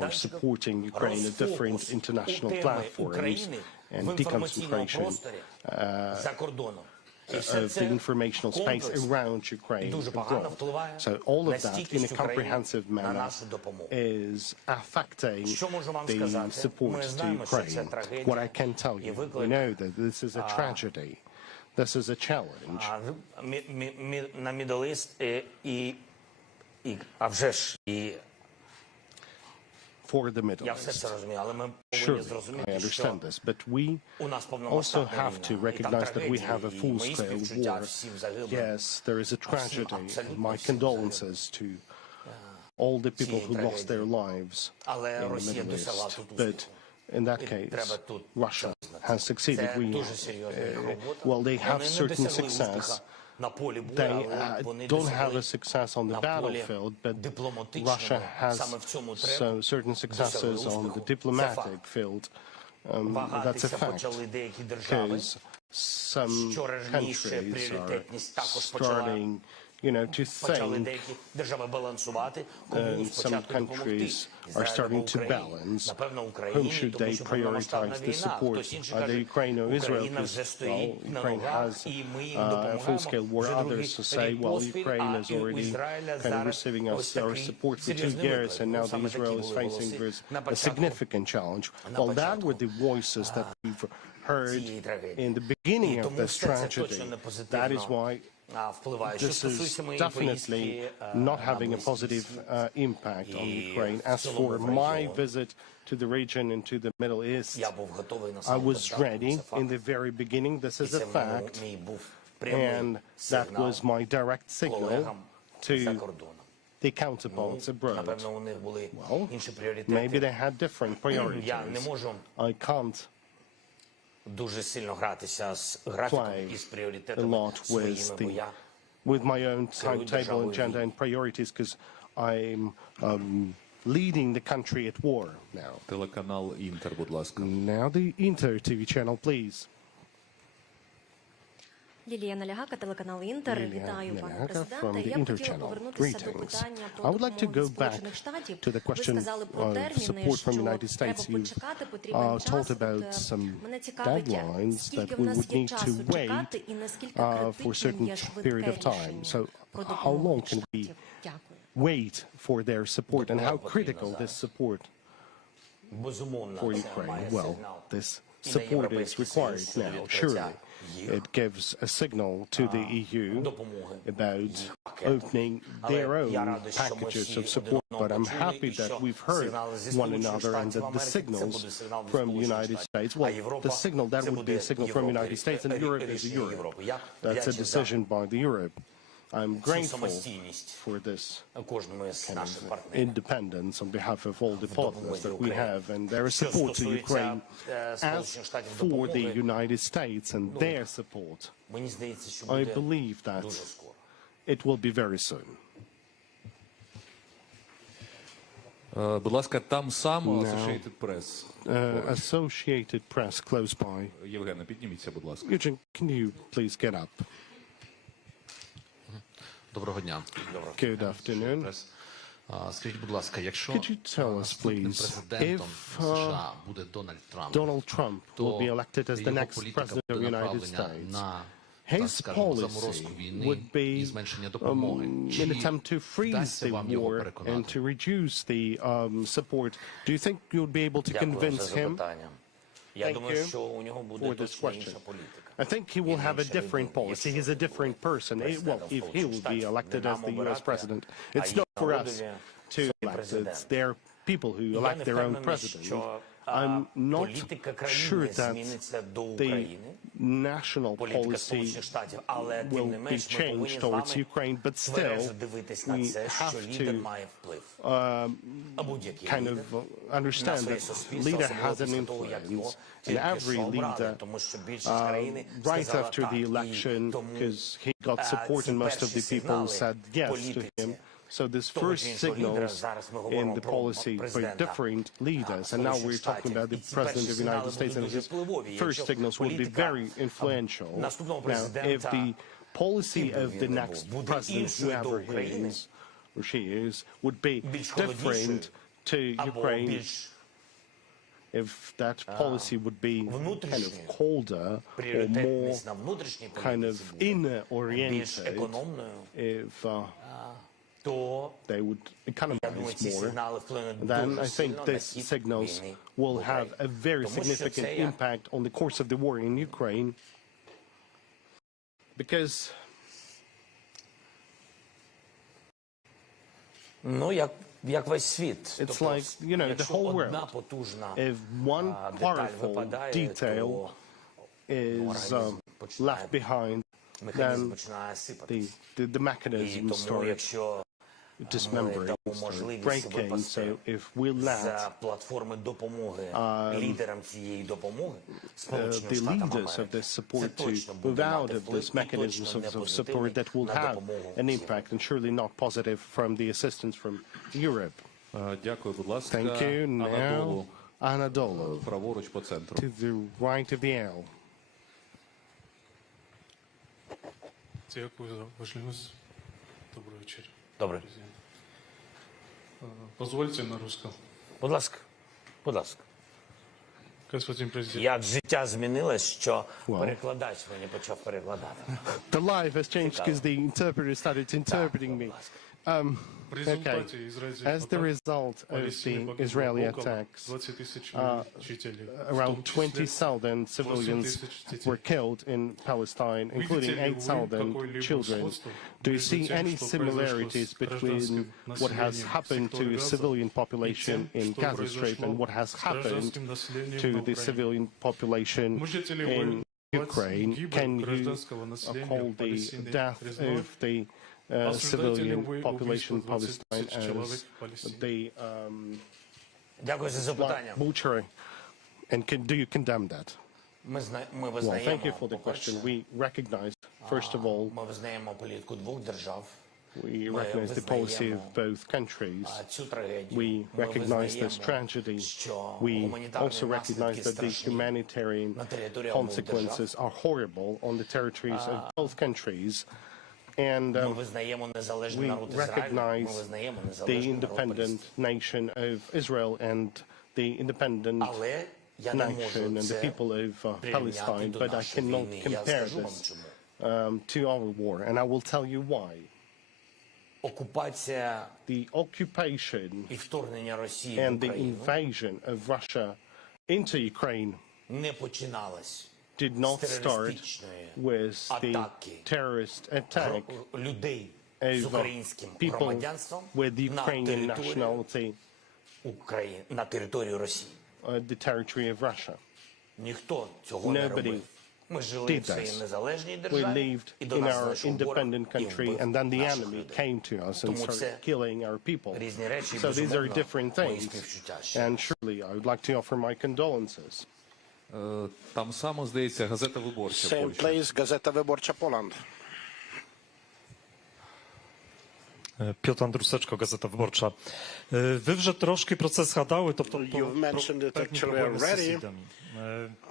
or supporting Ukraine at different international platforms and deconcentration of the informational space around Ukraine abroad. So all of that in a comprehensive manner is affecting the support to Ukraine. What I can tell you, we know that this is a tragedy. This is a challenge. На Middle East а вже ж і for the Middle East. Surely, I understand this, but we also have to recognize that we have a full-scale war. Yes, there is a tragedy. My condolences to all the people who lost their lives in the Middle East. But in that case, Russia has succeeded. Well, they have certain success. They don't have a success on the battlefield, but Russia has certain successes on the diplomatic field. That's a fact, because some countries are starting, to think, some countries are starting to balance whom should they prioritize the support, either Ukraine or Israel, because, well, Ukraine has a full-scale war. Others say, well, Ukraine is already kind of receiving our support for 2 years, and now Israel is facing a significant challenge. Well, that were the voices that we've heard in the beginning of this tragedy. That is why this is definitely not having a positive impact on Ukraine. As for my visit to the region and to the Middle East, I was ready in the very beginning. This is a fact. And that was my direct signal to the counterparts abroad. Well, maybe they had different priorities. I can't play a lot with my own timetable, agenda and priorities, because I'm leading the country at war now. Now the Inter TV channel, please. Лілія Налягака, телеканал Інтер. Вітаю, пане президенте. Я б хотіла повернутися до питання про допомогу Сполучених Штатів. Ви сказали про терміни, що треба почекати, потрібен час. Мене цікавить, скільки в нас є часу чекати і наскільки критичним є швидке рішення про допомогу Штатів. Дякую. Wait for their support, and how critical this support for Ukraine. Well, this support is required now. Surely it gives a signal to the EU about opening their own packages of support. But I'm happy that we've heard one another and that the signals from the United States, well, the signal, that would be a signal from the United States, and Europe is Europe. That's a decision by the Europe. I'm grateful for this kind of independence on behalf of all the partners that we have, and their support to Ukraine. As for the United States and their support, I believe that it will be very soon. Будь ласка, там сам Associated Press. Associated Press close by. Євгене, підніміться, будь ласка. Eugene, can you please get up? Доброго дня. Good afternoon. Скажіть, будь ласка, якщо Could you tell us, please, if США буде Donald Trump will be elected as the next president of the United States, his policy would be an attempt to freeze the war and to reduce the support. Do you think you would be able to convince him? Thank you for this question. I think he will have a different policy. He's a different person. Well, if he will be elected as the U.S. president, it's not for us to elect. It's their people who elect their own president. I'm not sure that the national policy will be changed towards Ukraine, but still we have to kind of understand that leader has an influence, and every leader, right after the election, because he got support and most of the people said yes to him. So this first signals in the policy by different leaders, and now we're talking about the President of the United States, and his first signals will be very influential. Now, if the policy of the next president, whoever he is or she is, would be different to Ukraine, if that policy would be kind of colder or more kind of inner-oriented, if they would economize more, then I think these signals will have a very significant impact on the course of the war in Ukraine, because it's like, you know, the whole world. If one powerful detail is left behind, then the mechanisms start dismembering, start breaking. So if we let the leaders of this support to move out of these mechanisms of support, that will have an impact, and surely not positive from the assistance from Europe. Thank you. Now, Anadolu, to the right of the aisle. Дякую за важливість. Добрий вечір. Добре. Позвольте на русском. Будь ласка. Будь ласка. Господин президент. Як життя змінилось, що перекладач мені почав перекладати. The life has changed because the interpreter started interpreting me. Okay. As the result of the Israeli attacks, around 20,000 civilians were killed in Palestine, including 8,000 children. Do you see any similarities between what has happened to the civilian population in Gaza Strip and what has happened to the civilian population in Ukraine? Can you call the death of the civilian population in Palestine as the butchery, and do you condemn that? Well, thank you for the question. We recognize, first of all, we recognize the policy of both countries. We recognize this tragedy. We also recognize that the humanitarian consequences are horrible on the territories of both countries. And we recognize the independent nation of Israel and the independent nation and the people of Palestine, but I cannot compare this to our war, and I will tell you why. The occupation and the invasion of Russia into Ukraine did not start with the terrorist attack over people with Ukrainian nationality on the territory of Russia. Nobody did this. We lived in our independent country, and then the enemy came to us and started killing our people. So these are different things, and surely I would like to offer my condolences. Там само, здається, газета «Виборча» Same place, Gazeta Wyborcza Poland. Piotr Andruseczko, Gazeta Wyborcza. Ви вже трошки про це згадали, тобто певні проблеми з сусідами.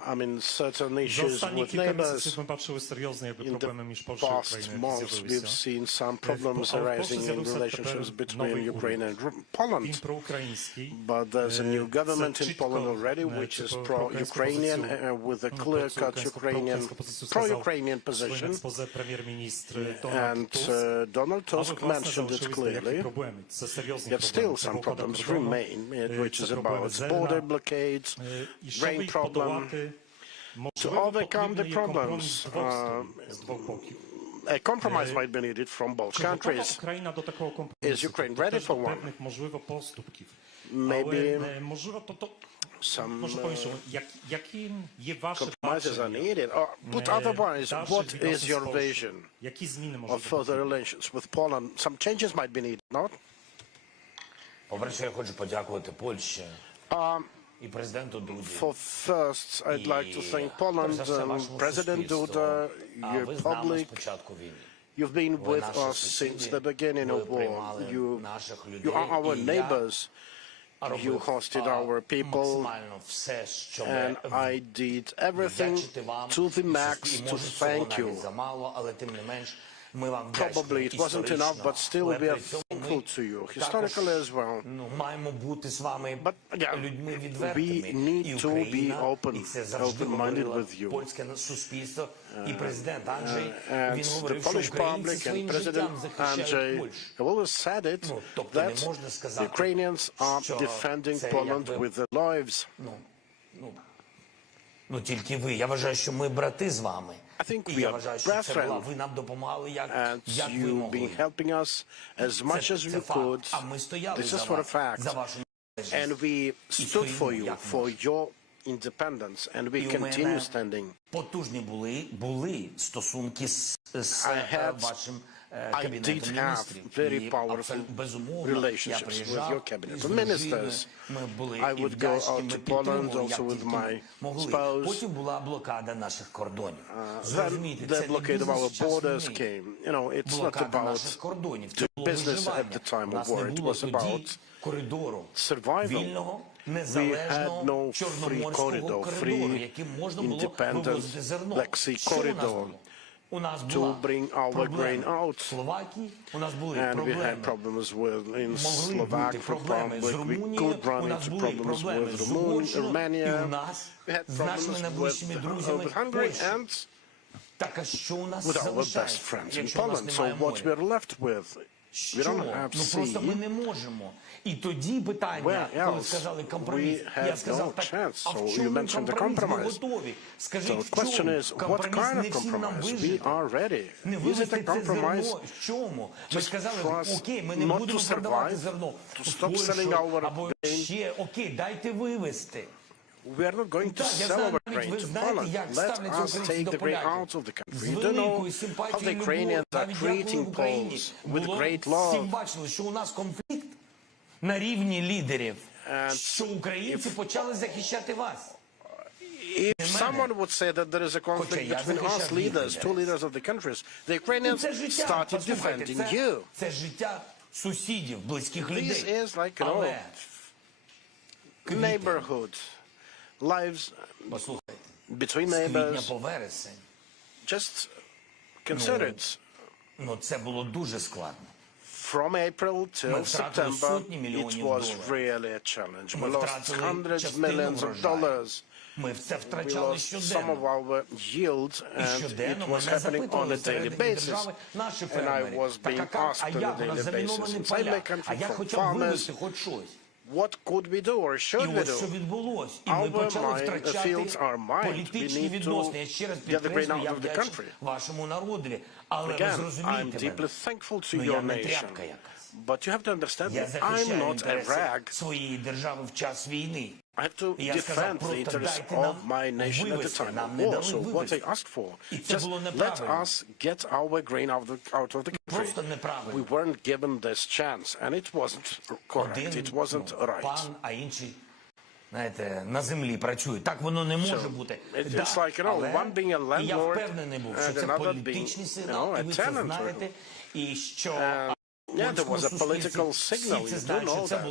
I mean, certain issues За останні with кілька neighbors. місяців ми бачили серйозні In проблеми між Польщею і past Україною, які months, we've з'явилися. seen some problems arising in relationships between Ukraine and Poland. Він проукраїнський. But there's a new government in Poland already, which is pro-Ukrainian, with a clear-cut pro-Ukrainian position. And Donald Tusk mentioned it clearly. Yet still some problems remain, which is about border blockades, grain problem. To overcome the problems, a compromise might be needed from both countries. Is Ukraine ready for one? Maybe some compromises are needed. But otherwise, what is your vision of further relations with Poland? Some changes might be needed, not? По-перше, я хочу подякувати Польщі. For first, I'd like to thank Poland, President Duda, your public. You've been with us since the beginning of war. You are our neighbors. You hosted our people, and I did everything to the max to thank you. Probably it wasn't enough, but still we are thankful to you, historically as well. But again, we need to be open-minded with you. And the Polish public and President Andrzej have always said it, that the Ukrainians are defending Poland with their lives. I think we are brethren, and you've been helping us as much as you could. This is for a fact. And we stood for you, for your independence, and we continue standing. I did have very powerful relationships with your cabinet of ministers. I would go out to Poland also with my spouse. Then the blockade of our borders came. You know, it's not about the business at the time of war. It was about survival. We had no free corridor, free, independent Black Sea corridor to bring our grain out. And we had problems in Slovak Republic. We could run into problems with Romania. We had problems with Hungary and with our best friends in Poland. So what we're left with, we don't have sea. Where else? We have no chance. So you mentioned the compromise. So the question is, what kind of compromise? We are ready. Is it a compromise just for us not to survive, to stop selling our grain? We are not going to sell our grain to Poland. Let us take the grain out of the country. You don't know how the Ukrainians are greeting Poles with great love. На рівні лідерів, що українці почали захищати вас. If someone would say that there is a conflict between us leaders, two leaders of the countries, the Ukrainians started defending you. Це життя сусідів, близьких людей. This is like, you know, neighborhood, lives between neighbors. Just consider it. Це було дуже складно. From April till September, it was really a challenge. We lost hundreds of millions of dollars. We lost some of our yields, and it was happening on a daily basis. And I was being asked on a daily basis. Inside my country, from farmers, what could we do or should we do? Our fields are mined. We need to get the grain out of the country. Again, I'm deeply thankful to your nation. But you have to understand that I'm not a rag. I have to defend the interests of my nation at the time of war. So what they asked for, just let us get our grain out of the country. We weren't given this chance, and it wasn't correct. It wasn't right. It's like, one being a landlord and another being, a tenant. There was a political signal, you do know that.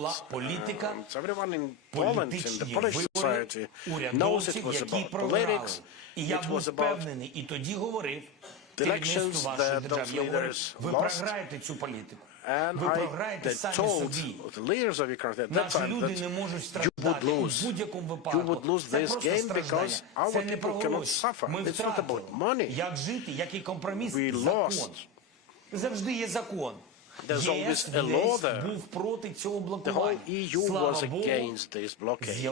Everyone in Poland, in the Polish society, knows it was about politics, it was about the elections that those leaders lost. And they told the leaders of Ukraine at that time that you would lose. You would lose this game because our people cannot suffer. It's not about money. We lost. There's always a law there. The whole EU was against these blockades.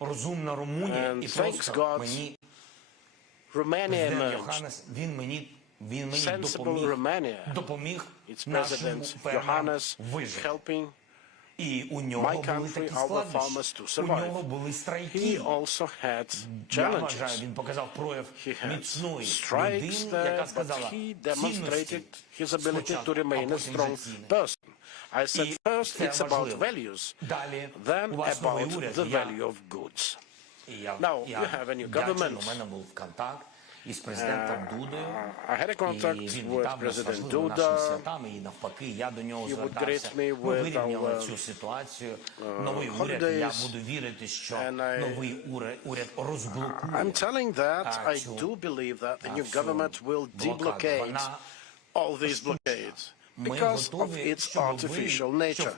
And thanks God, Romania emerged. Sensible Romania. Its president, Johannes, helping my country, our farmers, to survive. He also had challenges. He had strikes there, but he demonstrated his ability to remain a strong person. I said first it's about values, then about the value of goods. Now, you have a new government. I had a contact with President Duda. He would greet me with our holidays. And I'm telling that I do believe that the new government will deblockade all these blockades because of its artificial nature.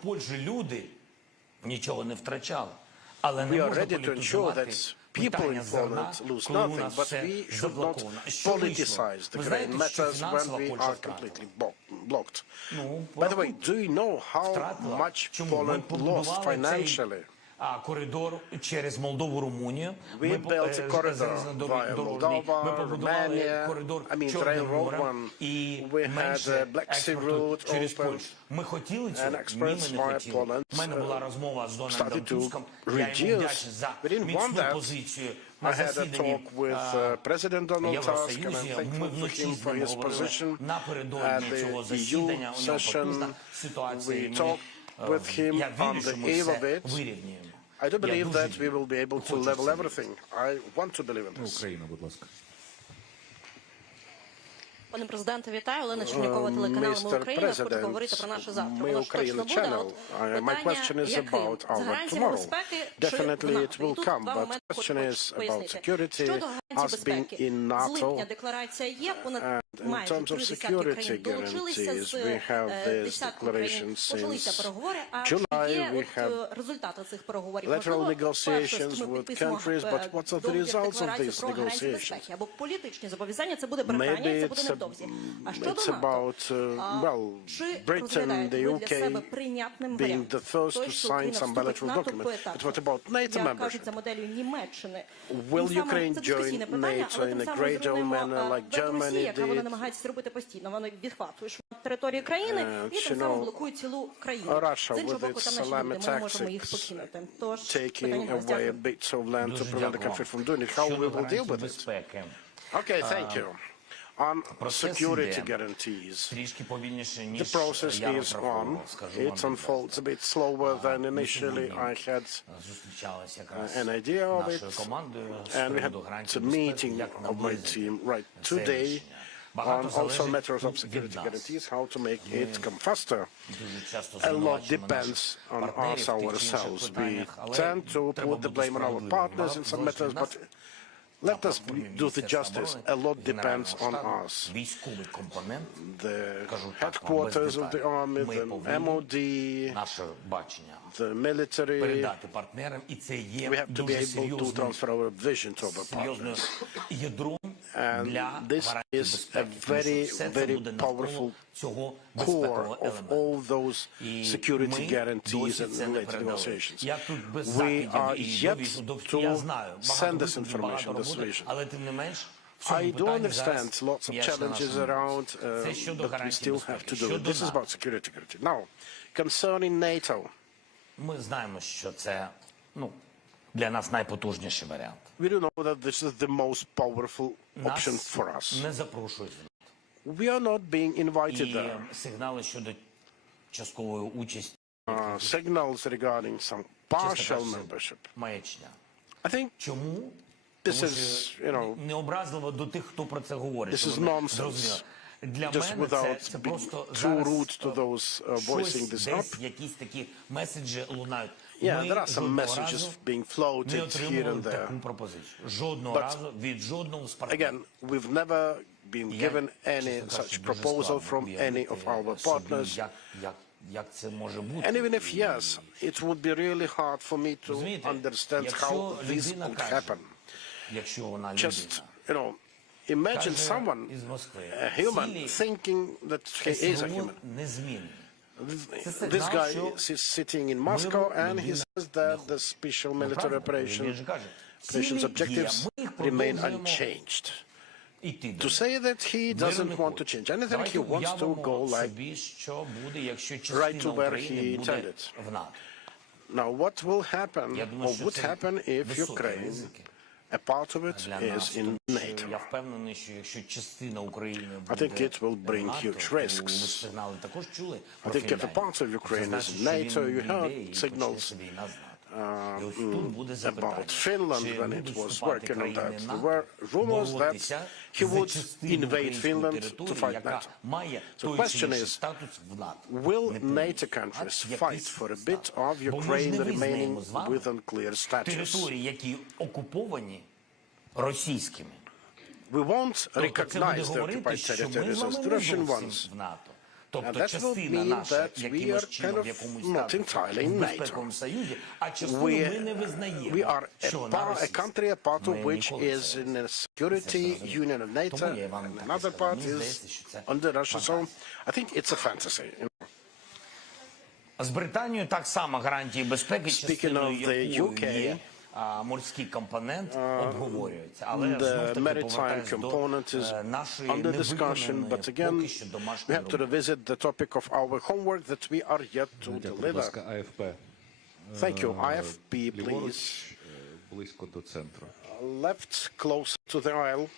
We are ready to ensure that people in Poland lose nothing, but we should not politicize the grain matters when we are completely blocked. By the way, do you know how much Poland lost financially? We built a corridor via Moldova, Romania, the railroad one. We had a Black Sea route open, and experts via Poland started to reduce. We didn't want that. I had a talk with President Donald Tusk, and I'm thankful to him for his position at the EU session. We talked with him on the eve of it. I do believe that we will be able to level everything. I want to believe in this. Пане президенте, вітаю. Олена Чернякова, телеканал «Ми Україна». Хочу говорити про наше завтра. Воно ж точно буде. My question is about our tomorrow. Definitely it will come, but the question is about security, us being in NATO. In terms of security guarantees, we have this declaration since July. We have lateral negotiations with countries, but what are the results of these negotiations? Maybe it's about, Britain, the UK being the first to sign some bilateral document. But what about NATO membership? Will Ukraine join NATO in a gradual manner like Germany did? Russia, with its salami tactics, taking away bits of land to prevent the country from doing it. How we will deal with it? Okay, thank you. On security guarantees, the process is on. It unfolds a bit slower than initially I had an idea of it, and we had a meeting of my team right today on also matters of security guarantees, how to make it come faster. A lot depends on us ourselves. We tend to put the blame on our partners in some matters, but let us do the justice. A lot depends on us. The headquarters of the army, the MOD, the military. We have to be able to transfer our vision to our partners. And this is a very, very powerful core of all those security guarantees and related negotiations. We are yet to send this information, this vision. I do understand lots of challenges around, but we still have to do it. This is about security. Now, concerning NATO, we do know that this is the most powerful option for us. We are not being invited there. Signals regarding some partial membership. I think this is, this is nonsense. Just without being too rude to those voicing this up. Yeah, there are some messages being floated here and there. But again, we've never been given any such proposal from any of our partners. And even if yes, it would be really hard for me to understand how this would happen. Just, imagine someone, a human, thinking that he is a human. This guy is sitting in Moscow and he says that the special military operations objectives remain unchanged. To say that he doesn't want to change anything, he wants to go like right to where he intended. Now, what will happen, or would happen, if Ukraine, a part of it, is in NATO? I think it will bring huge risks. I think if a part of Ukraine is in NATO, you heard signals about Finland when it was working on that. There were rumors that he would invade Finland to fight NATO. So the question is, will NATO countries fight for a bit of Ukraine remaining with unclear status? We won't recognize the occupied territories as the Russian ones. And that will mean that we are kind of not entirely in NATO. We are a country, a part of which is in a security union of NATO, and another part is under Russia. So I think it's a fantasy. Speaking of the UK, the maritime component is under discussion, but again, we have to revisit the topic of our homework that we are yet to deliver. Thank you. IFP, please. Left, close to the aisle.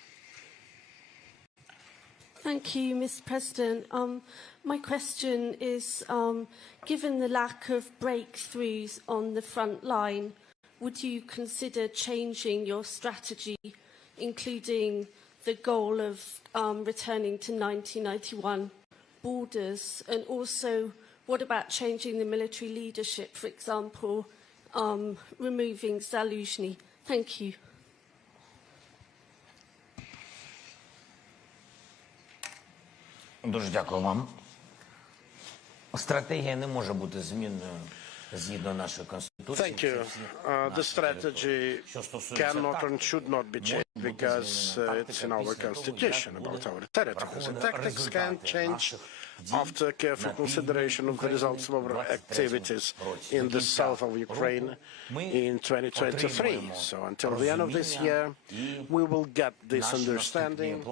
Thank you, Mr. President. My question is, given the lack of breakthroughs on the front line, would you consider changing your strategy, including the goal of returning to 1991 borders? And also, what about changing the military leadership, for example, removing Zaluzhny? Thank you. Дуже дякую вам. Стратегія не може бути змінною. Thank you. The strategy cannot and should not be changed because it's in our constitution about our territories. The tactics can change after careful consideration of the results of our activities in the south of Ukraine in 2023. So until the end of this year, we will get this understanding,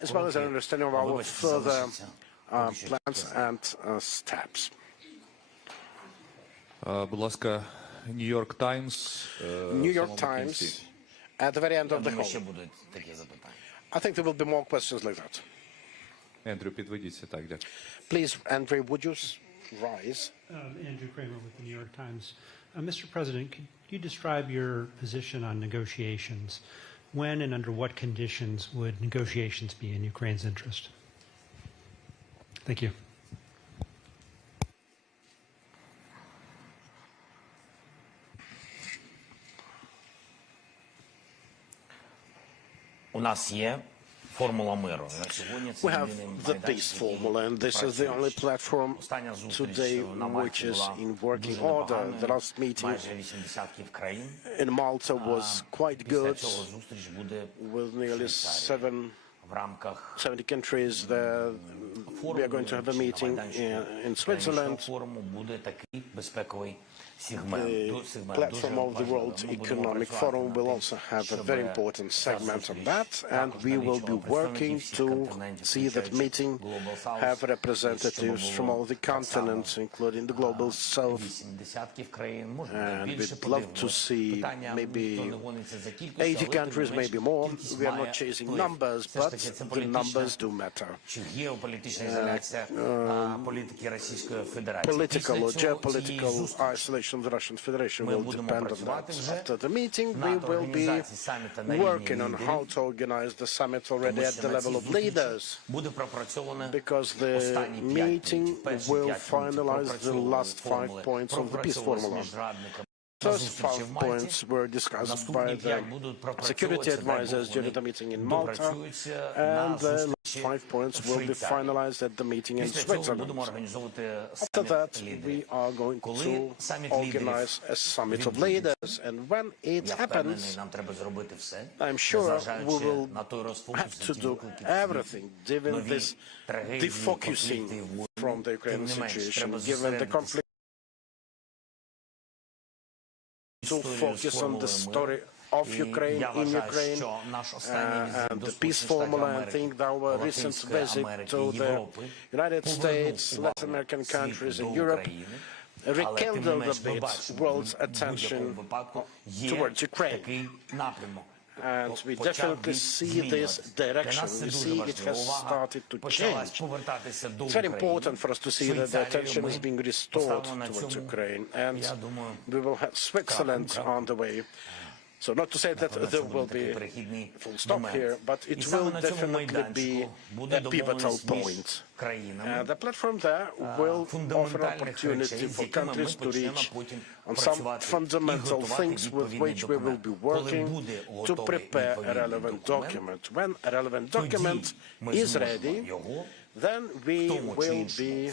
as well as an understanding of our further plans and steps. Будь ласка, New York Times. New York Times, at the very end of the whole. I think there will be more questions like that. Andrew, підведіться, так, дякую. Please, Andrew, would you rise? Andrew Kramer with the New York Times. Mr. President, could you describe your position on negotiations? When and under what conditions would negotiations be in Ukraine's interest? Thank you. У нас є We have the peace formula, and this is the only platform today which is in working order. The last meeting in Malta was quite good, with nearly 70 countries there. We are going to have a meeting in Switzerland. The platform of the World Economic Forum will also have a very important segment on that, and we will be working to see that meeting have representatives from all the continents, including the global south, and we'd love to see maybe 80 countries, maybe more. We are not chasing numbers, but the numbers do matter. Political or geopolitical isolation of the Russian Federation will depend on that. After the meeting, we will be working on how to organize the summit already at the level of leaders, because the meeting will finalize the last 5 points of the peace formula. First 5 points were discussed by the security advisors during the meeting in Malta, and the last 5 points will be finalized at the meeting in Switzerland. After that, we are going to organize a summit of leaders, and when it happens, I'm sure we will have to do everything, given this defocusing from the Ukrainian situation, given the conflict, to focus on the story of Ukraine, in Ukraine, and the peace formula. I think our recent visit to the United States, Latin American countries, and Europe rekindled a bit world's attention towards Ukraine. And we definitely see this direction. We see it has started to change. It's very important for us to see that the attention is being restored towards Ukraine, and we will have Switzerland on the way. So not to say that there will be full stop here, but it will definitely be a pivotal point. The platform there will offer an opportunity for countries to reach on some fundamental things with which we will be working to prepare a relevant document. When a relevant document is ready, then we will be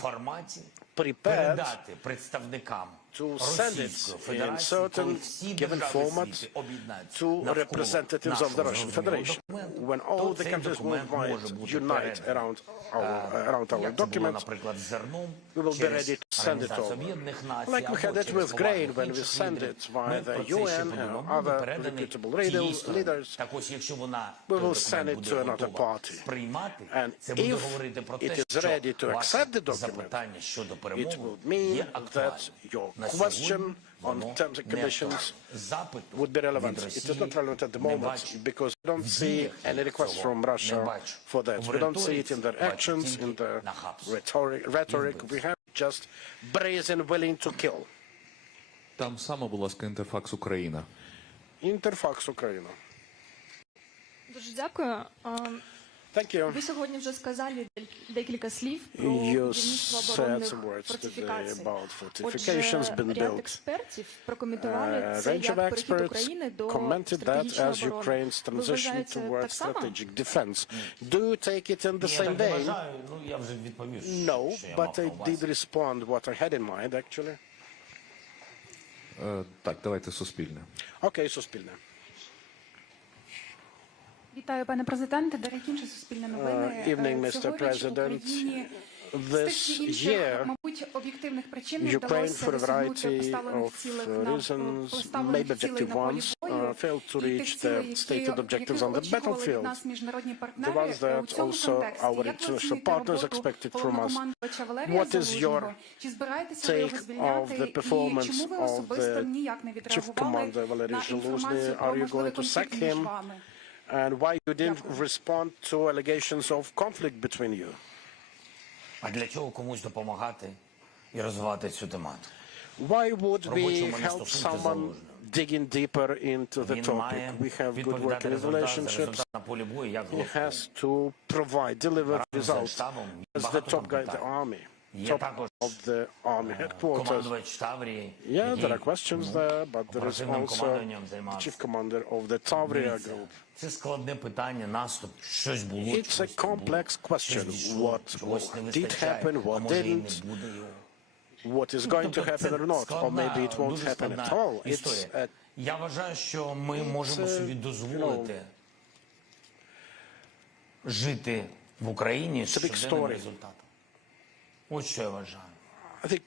prepared to send it in certain given format to representatives of the Russian Federation. When all the countries worldwide unite around our document, we will be ready to send it over. Like we had it with grain when we sent it via the UN and other reputable leaders, we will send it to another party. And if it is ready to accept the document, it will mean that your question on terms and conditions would be relevant. It is not relevant at the moment because we don't see any request from Russia for that. We don't see it in their actions, in their rhetoric. We have just brazen willing to kill. Там само, будь ласка, Інтерфакс Україна. Інтерфакс Україна. Дуже дякую. Thank you. Ви сьогодні вже сказали декілька слів про You будівництво said оборонних some words today фортифікацій. about Отже, fortifications being ряд built. експертів прокоментували це Range як of перехід experts України до commented that стратегічної as оборони. Ukraine's Ви transition вважаєте towards так само? strategic defense. Do you take it in the same vein? No, but I did respond what I had in mind, actually. Так, давайте Суспільне. Okay, Суспільне. Вітаю, пане президенте. Дорогі інші суспільні новини. Evening, Mr. President. This year, Ukraine, for a variety of reasons, maybe objective ones, failed to reach the stated objectives on the battlefield. The ones that also our international partners expected from us. What is your take of the performance of the Chief Commander Valery Zaluzhny? Are you going to sack him? And why you didn't respond to allegations of conflict between you? А для чого комусь допомагати і розвивати цю тематику? Why would we help someone digging deeper into the topic? We have good working relationships. He has to provide, deliver results as the top guy in the army. top of the army headquarters. Yeah, there are questions there, but there is also the chief commander of the Tavria group. It's a complex question. What did happen, what didn't, what is going to happen or not, or maybe it won't happen at all. It's a, Я вважаю, що ми можемо собі дозволити жити в Україні з щоденним результатом. Ось що я вважаю.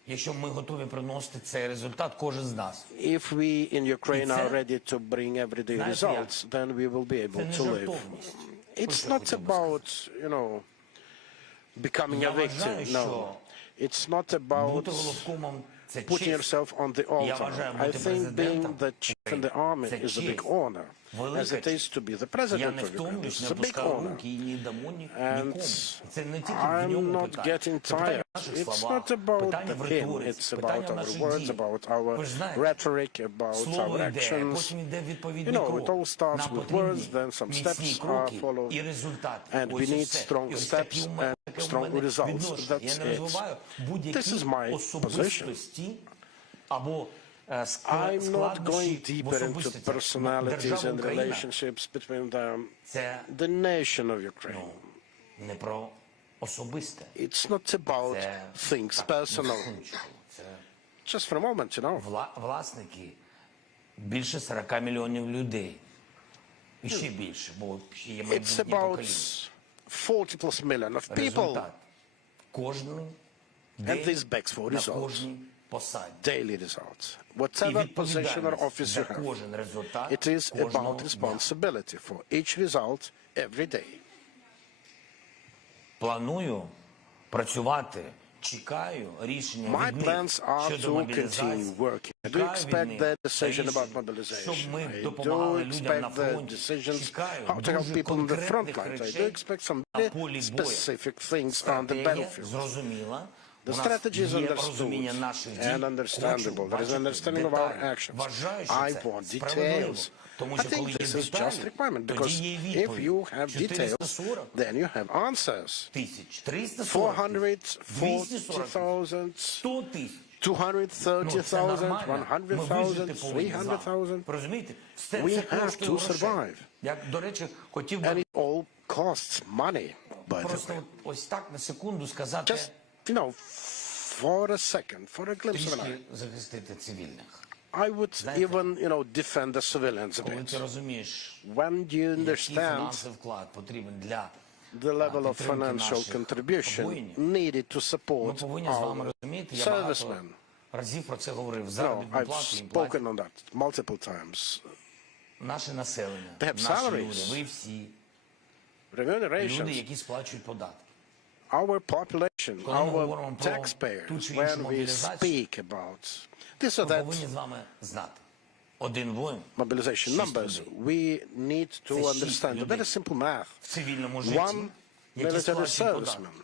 Якщо ми готові приносити цей результат, кожен з нас. If we in Ukraine are ready to bring everyday results, then we will be able to live. It's not about, becoming a victim, no. It's not about putting yourself on the altar. I think being the chief in the army is a big honor, as it is to be the president of Ukraine. It's a big honor. And I'm not getting tired. It's not about the hymn. It's about our words, about our rhetoric, about our actions. It all starts with words, then some steps are followed, and we need strong steps and strong results. That's it. This is my position. I'm not going deeper into personalities and relationships between them. The nation of Ukraine. It's not about things personal. Just for a moment, Власники більше 40 мільйонів людей. І ще більше, бо є It's about 40 plus million of people. Кожен And this begs for results. Daily results. Whatever position or office you have, it is about responsibility for each result every day. Планую працювати, чекаю рішення My plans are to continue working. I do expect the decision about mobilization. I do expect the decisions how to help people on the front lines. I do expect some very specific things on the battlefield. The strategy is understood and understandable. There is understanding of our actions. I want details. I think this is just requirement, because if you have details, then you have answers. 440,000, 230,000, 100,000, 300,000. We have to survive. And it all costs money, by the way. Just, for a second, for a glimpse of an eye. I would even, defend the civilians a bit. When you understand the level of financial contribution needed to support our servicemen. I've spoken on that multiple times. They have salaries, remunerations. Our population, our taxpayers, when we speak about this or that mobilization numbers, we need to understand a very simple math. One military serviceman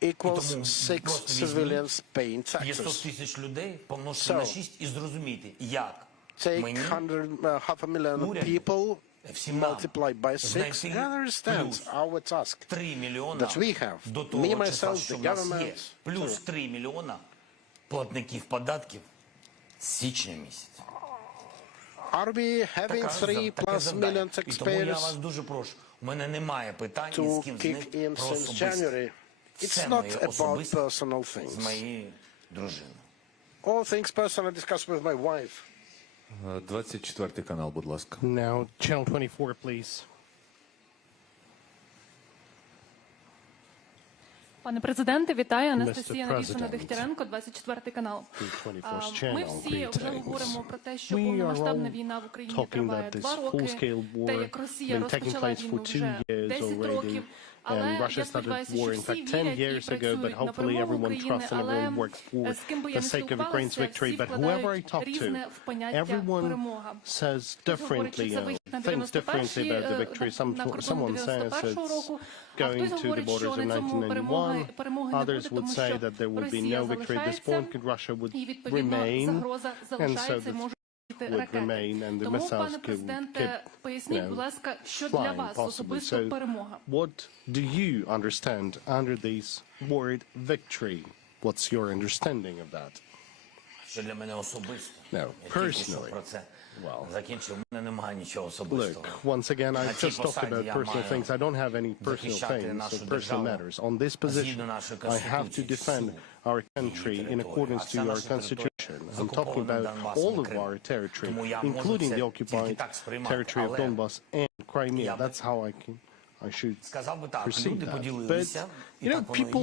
equals 6 civilians paying taxes. So, take 500,000 people, multiply by 6, and understand our task that we have, me, myself, the government. Плюс 3 мільйона платників податків з січня місяця. Are we having 3 plus million taxpayers я вас дуже прошу, у мене немає питань to kick in since January? It's not about personal things. З моєю дружиною. All things personal discussed with my wife. 24 канал, будь ласка. Now, channel 24, please. Пане президенте, вітаю. Анастасія Навішина Дегтяренко, 24 канал. Ми всі вже говоримо про те, що повномасштабна війна в Україні триває 2 роки, те, як Росія розпочала війну вже 10 років. And Russia started war, in fact, 10 years ago, but hopefully everyone trusts and everyone works for the sake of Ukraine's victory. But whoever I talk to, everyone says differently, thinks differently about the victory. Someone says it's going to the borders of 1991. Others would say that there would be no victory at this point, and Russia would remain. And so would remain and the Тому, missiles пане could президенте, поясніть, будь ласка, що для flying вас possibly. особисто So перемога? what do you understand under this word victory? What's your understanding of that? Що для мене особисто? No, Я тільки що personally. про це закінчив. У мене немає нічого особистого. Look, once again, I just talked about personal things. I don't have any personal things or personal matters. On this position, I have to defend our country in accordance to our constitution. I'm talking about all of our territory, including the occupied territory of Donbas and Crimea. That's how I should perceive that. But, you know, people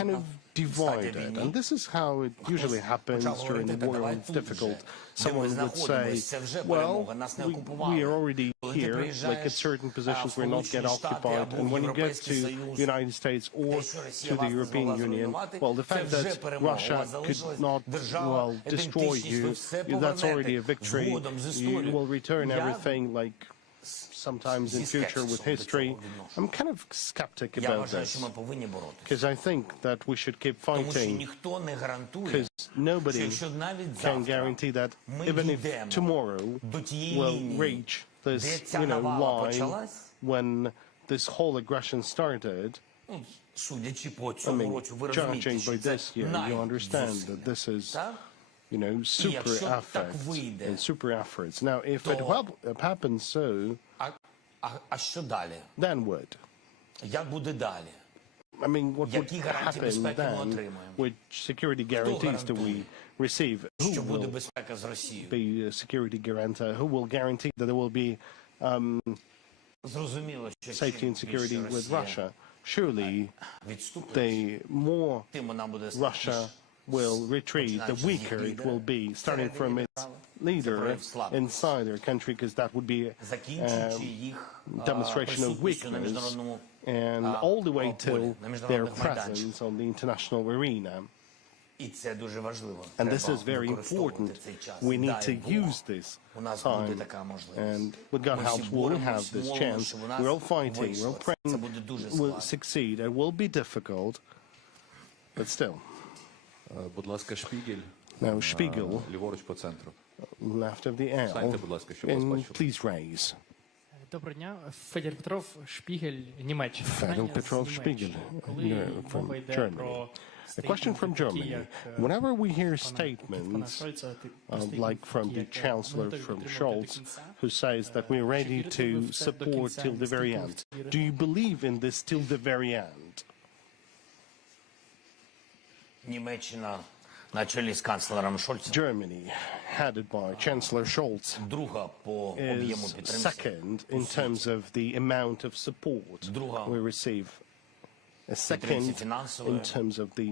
kind of divide it. And this is how it usually happens during the war when it's difficult. Someone would say, well, we are already here, like at certain positions we're not yet occupied. And when you get to the United States or to the European Union, well, the fact that Russia could not, well, destroy you, that's already a victory. You will return everything like sometimes in future with history. I'm kind of skeptic about this, because I think that we should keep fighting, because nobody can guarantee that even if tomorrow we'll reach this, you know, line when this whole aggression started. I mean, judging by this year, you understand that this is, you know, super efforts and super efforts. Now, if it happens so, then what? I mean, what would happen then? Which security guarantees do we receive? Who will be a security guarantor? Who will guarantee that there will be safety and security with Russia? Surely, the more Russia will retreat, the weaker it will be, starting from its leader inside their country, because that would be a demonstration of weakness, and all the way till their presence on the international arena. And this is very important. We need to use this time, and with God's help, we'll have this chance. We're all fighting, we're all praying we'll succeed. It will be difficult, but still. Будь ласка, Шпігель. Now, Spiegel, Ліворуч по центру. left of the aisle, Станьте, будь ласка, щоб вас and бачили. please raise. Доброго дня, Федір Петров, Шпігель, Німеччина. Fedor Petrov Spiegel, from Germany. A question from Germany. Whenever we hear statements like from the Chancellor, from Scholz, who says that we're ready to support till the very end, do you believe in this till the very end? Німеччина на чолі з канцлером Шольцем Germany, headed by Chancellor Scholz, is second in terms of the amount of support we receive. A second in terms of the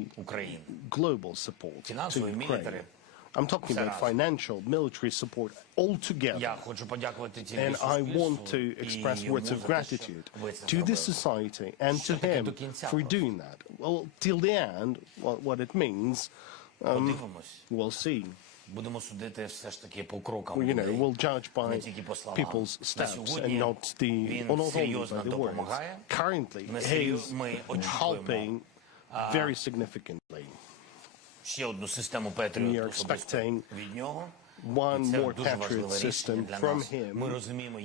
global support to Ukraine. I'm talking about financial, military support altogether. And I want to express words of gratitude to this society and to him for doing that. Well, till the end, what it means, we'll see. You know, we'll judge by people's steps and not only by the words. Currently, he's helping very significantly. We are expecting one more Patriot system from him.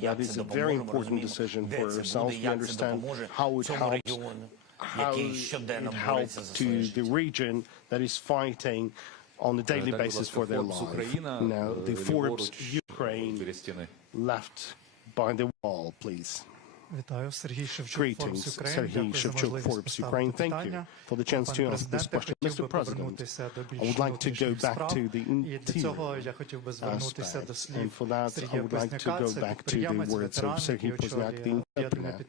That is a very important decision for ourselves. We understand how it helps to the region that is fighting on a daily basis for their life. Now, the Forbes Ukraine left by the wall, please. Greetings, Serhiy Shevchuk, Forbes Ukraine. Thank you for the chance to ask this question. Mr. President, I would like to go back to the interior aspects, and for that I would like to go back to the words of Serhiy Pozniak, the interpreter,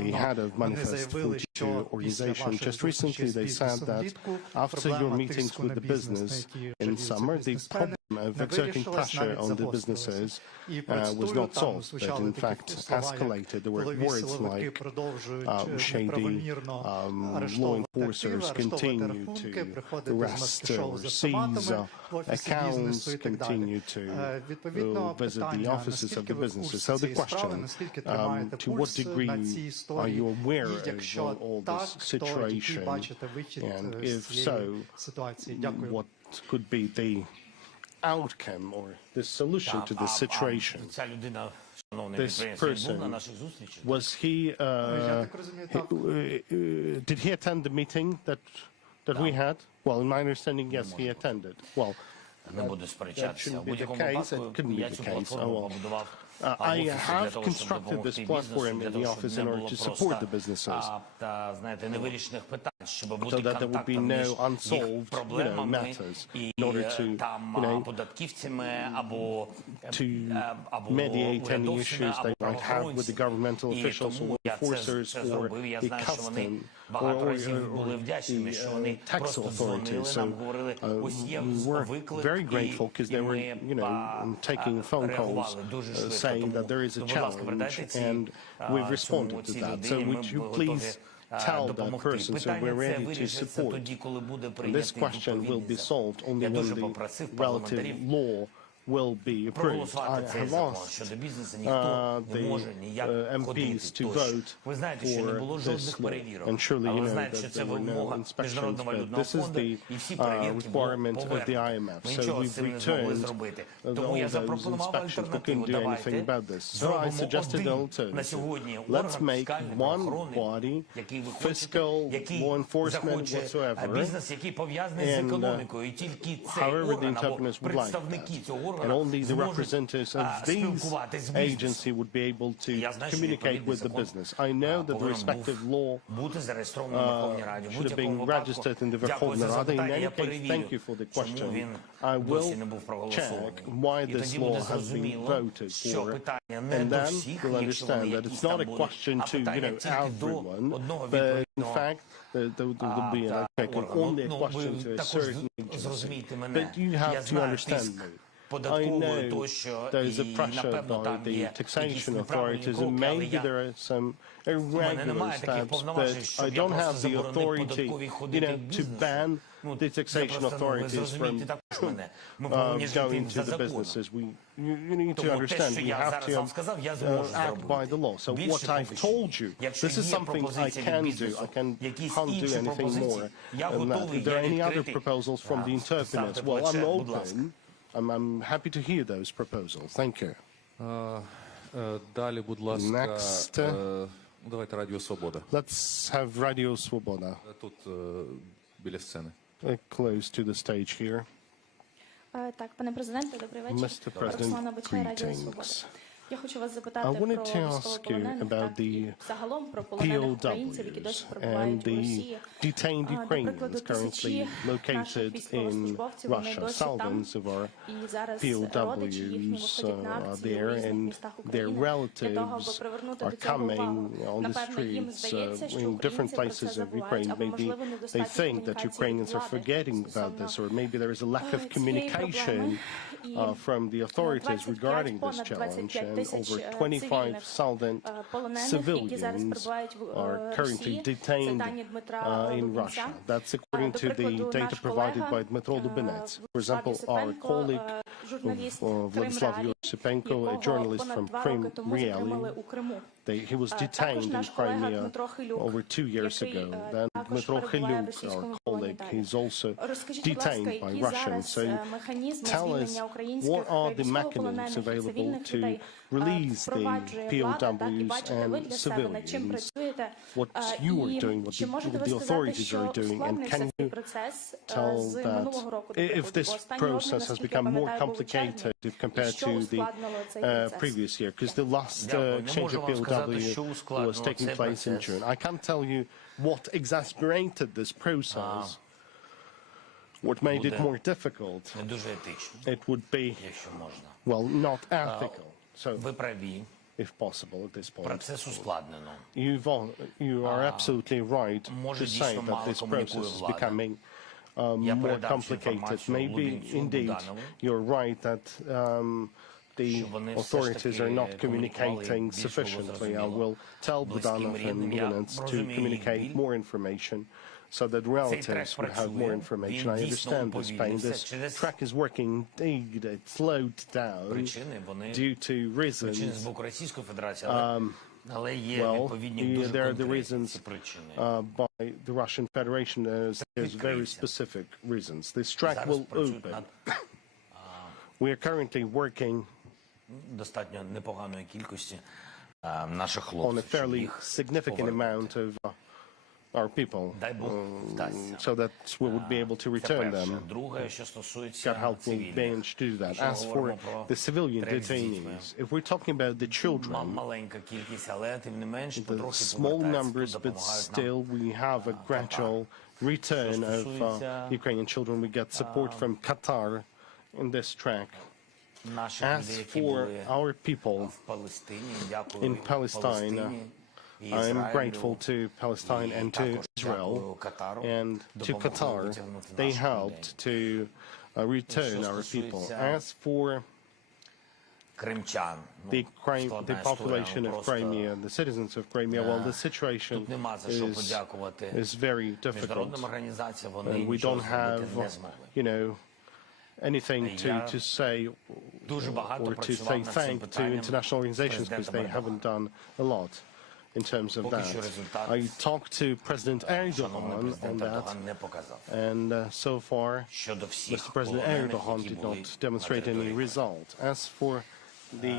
the head of Manifest 42 organization. Just recently they said that after your meetings with the business in summer, the problem of exerting pressure on the businesses was not solved, but in fact escalated. There were words like shady law enforcers continue to arrest or seize accounts, continue to visit the offices of the businesses. So the question, to what degree are you aware of all this situation, and if so, what could be the outcome or this solution to this situation. This person, was he, did he attend the meeting that we had? Well, in my understanding, yes, he attended. Well, that shouldn't be the case. It couldn't be the case. Oh, well. I have constructed this platform in the office in order to support the businesses, so that there would be no unsolved, matters, in order to, to mediate any issues they might have with the governmental officials or enforcers or the custom or the tax authorities. So we were very grateful because they were, taking phone calls saying that there is a challenge, and we've responded to that. So would you please tell that person, so we're ready to support. And this question will be solved only when the relative law will be approved. I have asked the MPs to vote for this law, and surely you know that there were no inspections, but this is the requirement of the IMF. So we've returned all those inspections. We couldn't do anything about this. So I suggested an alternative. Let's make one body, fiscal, law enforcement, whatsoever, and however the interpreters would like that. And only the representatives of these agencies would be able to communicate with the business. I know that the respective law should have been registered in the Verkhovna Rada. In any case, thank you for the question. I will check why this law has been voted for, and then we'll understand that it's not a question to, everyone, but in fact, there will be only a question to a certain agency. But you have to understand me. I know there is a pressure by the taxation authorities, and maybe there are some irregular steps, but I don't have the authority, to ban the taxation authorities from going to the businesses. You need to understand, we have to act by the law. So what I've told you, this is something I can do. I can't do anything more than that. If there are any other proposals from the interpreters, well, I'm open. I'm happy to hear those proposals. Thank you. Далі, будь ласка, Next, давайте Радіо Свобода. Let's have Radio Svoboda. Тут біля сцени. Close to the stage here. Так, пане президенте, добрий вечір. Mr. President, greetings. Я хочу вас запитати I wanted про to ask you about the POWs and the detained Ukrainians currently located in Russia. Thousands of our POWs are there, and their relatives are coming on the streets in different places of Ukraine. Maybe they think that Ukrainians are forgetting about this, or maybe there is a lack of communication from the authorities regarding this challenge. And over 25,000 civilians are currently detained in Russia. That's according to the data provided by Dmitro Lubinets. For example, our colleague Vladislav Yursipenko, a journalist from Crimea, he was detained in Crimea over 2 years ago. Then Dmitro Chylyuk, our colleague, he's also detained by Russians. So tell us, what are the mechanisms available to release the POWs and civilians? What you are doing, what the authorities are doing, and can you tell that if this process has become more complicated if compared to the previous year? Because the last exchange of POW was taking place in June. I can't tell you what exasperated this process. What made it more difficult? It would be, well, not ethical. So, if possible, at this point, you are absolutely right to say that this process is becoming more complicated. Maybe, indeed, you're right that the authorities are not communicating sufficiently. I will tell Budanov and Lubinets to communicate more information, so that relatives will have more information. I understand this pain. This track is working. Indeed, it slowed down due to reasons. Well, there are the reasons by the Russian Federation. There's very specific reasons. This track will open. We are currently working достатньо непоганої кількості наших on a хлопців, щоб fairly їх significant amount of our people, so that we would be able to return them. Друге, що стосується God help will manage to do that. As for the civilian detainees, if we're talking about the children, маленька кількість, але тим не менш the потрохи small numbers, but повертаються, допомагають нам. still we have a gradual return of Ukrainian children. We get support from Qatar in this track. As for our people in Palestine, I am grateful to Palestine and to Israel and to Qatar. They helped to return our people. As for the population of Crimea, the citizens of Crimea, well, the situation is very difficult. And we don't have, you know, anything to say or to say thank to international organizations, because they haven't done a lot in terms of that. I talked to President Erdogan on that, and so far, Mr. President Erdogan did not demonstrate any result. As for the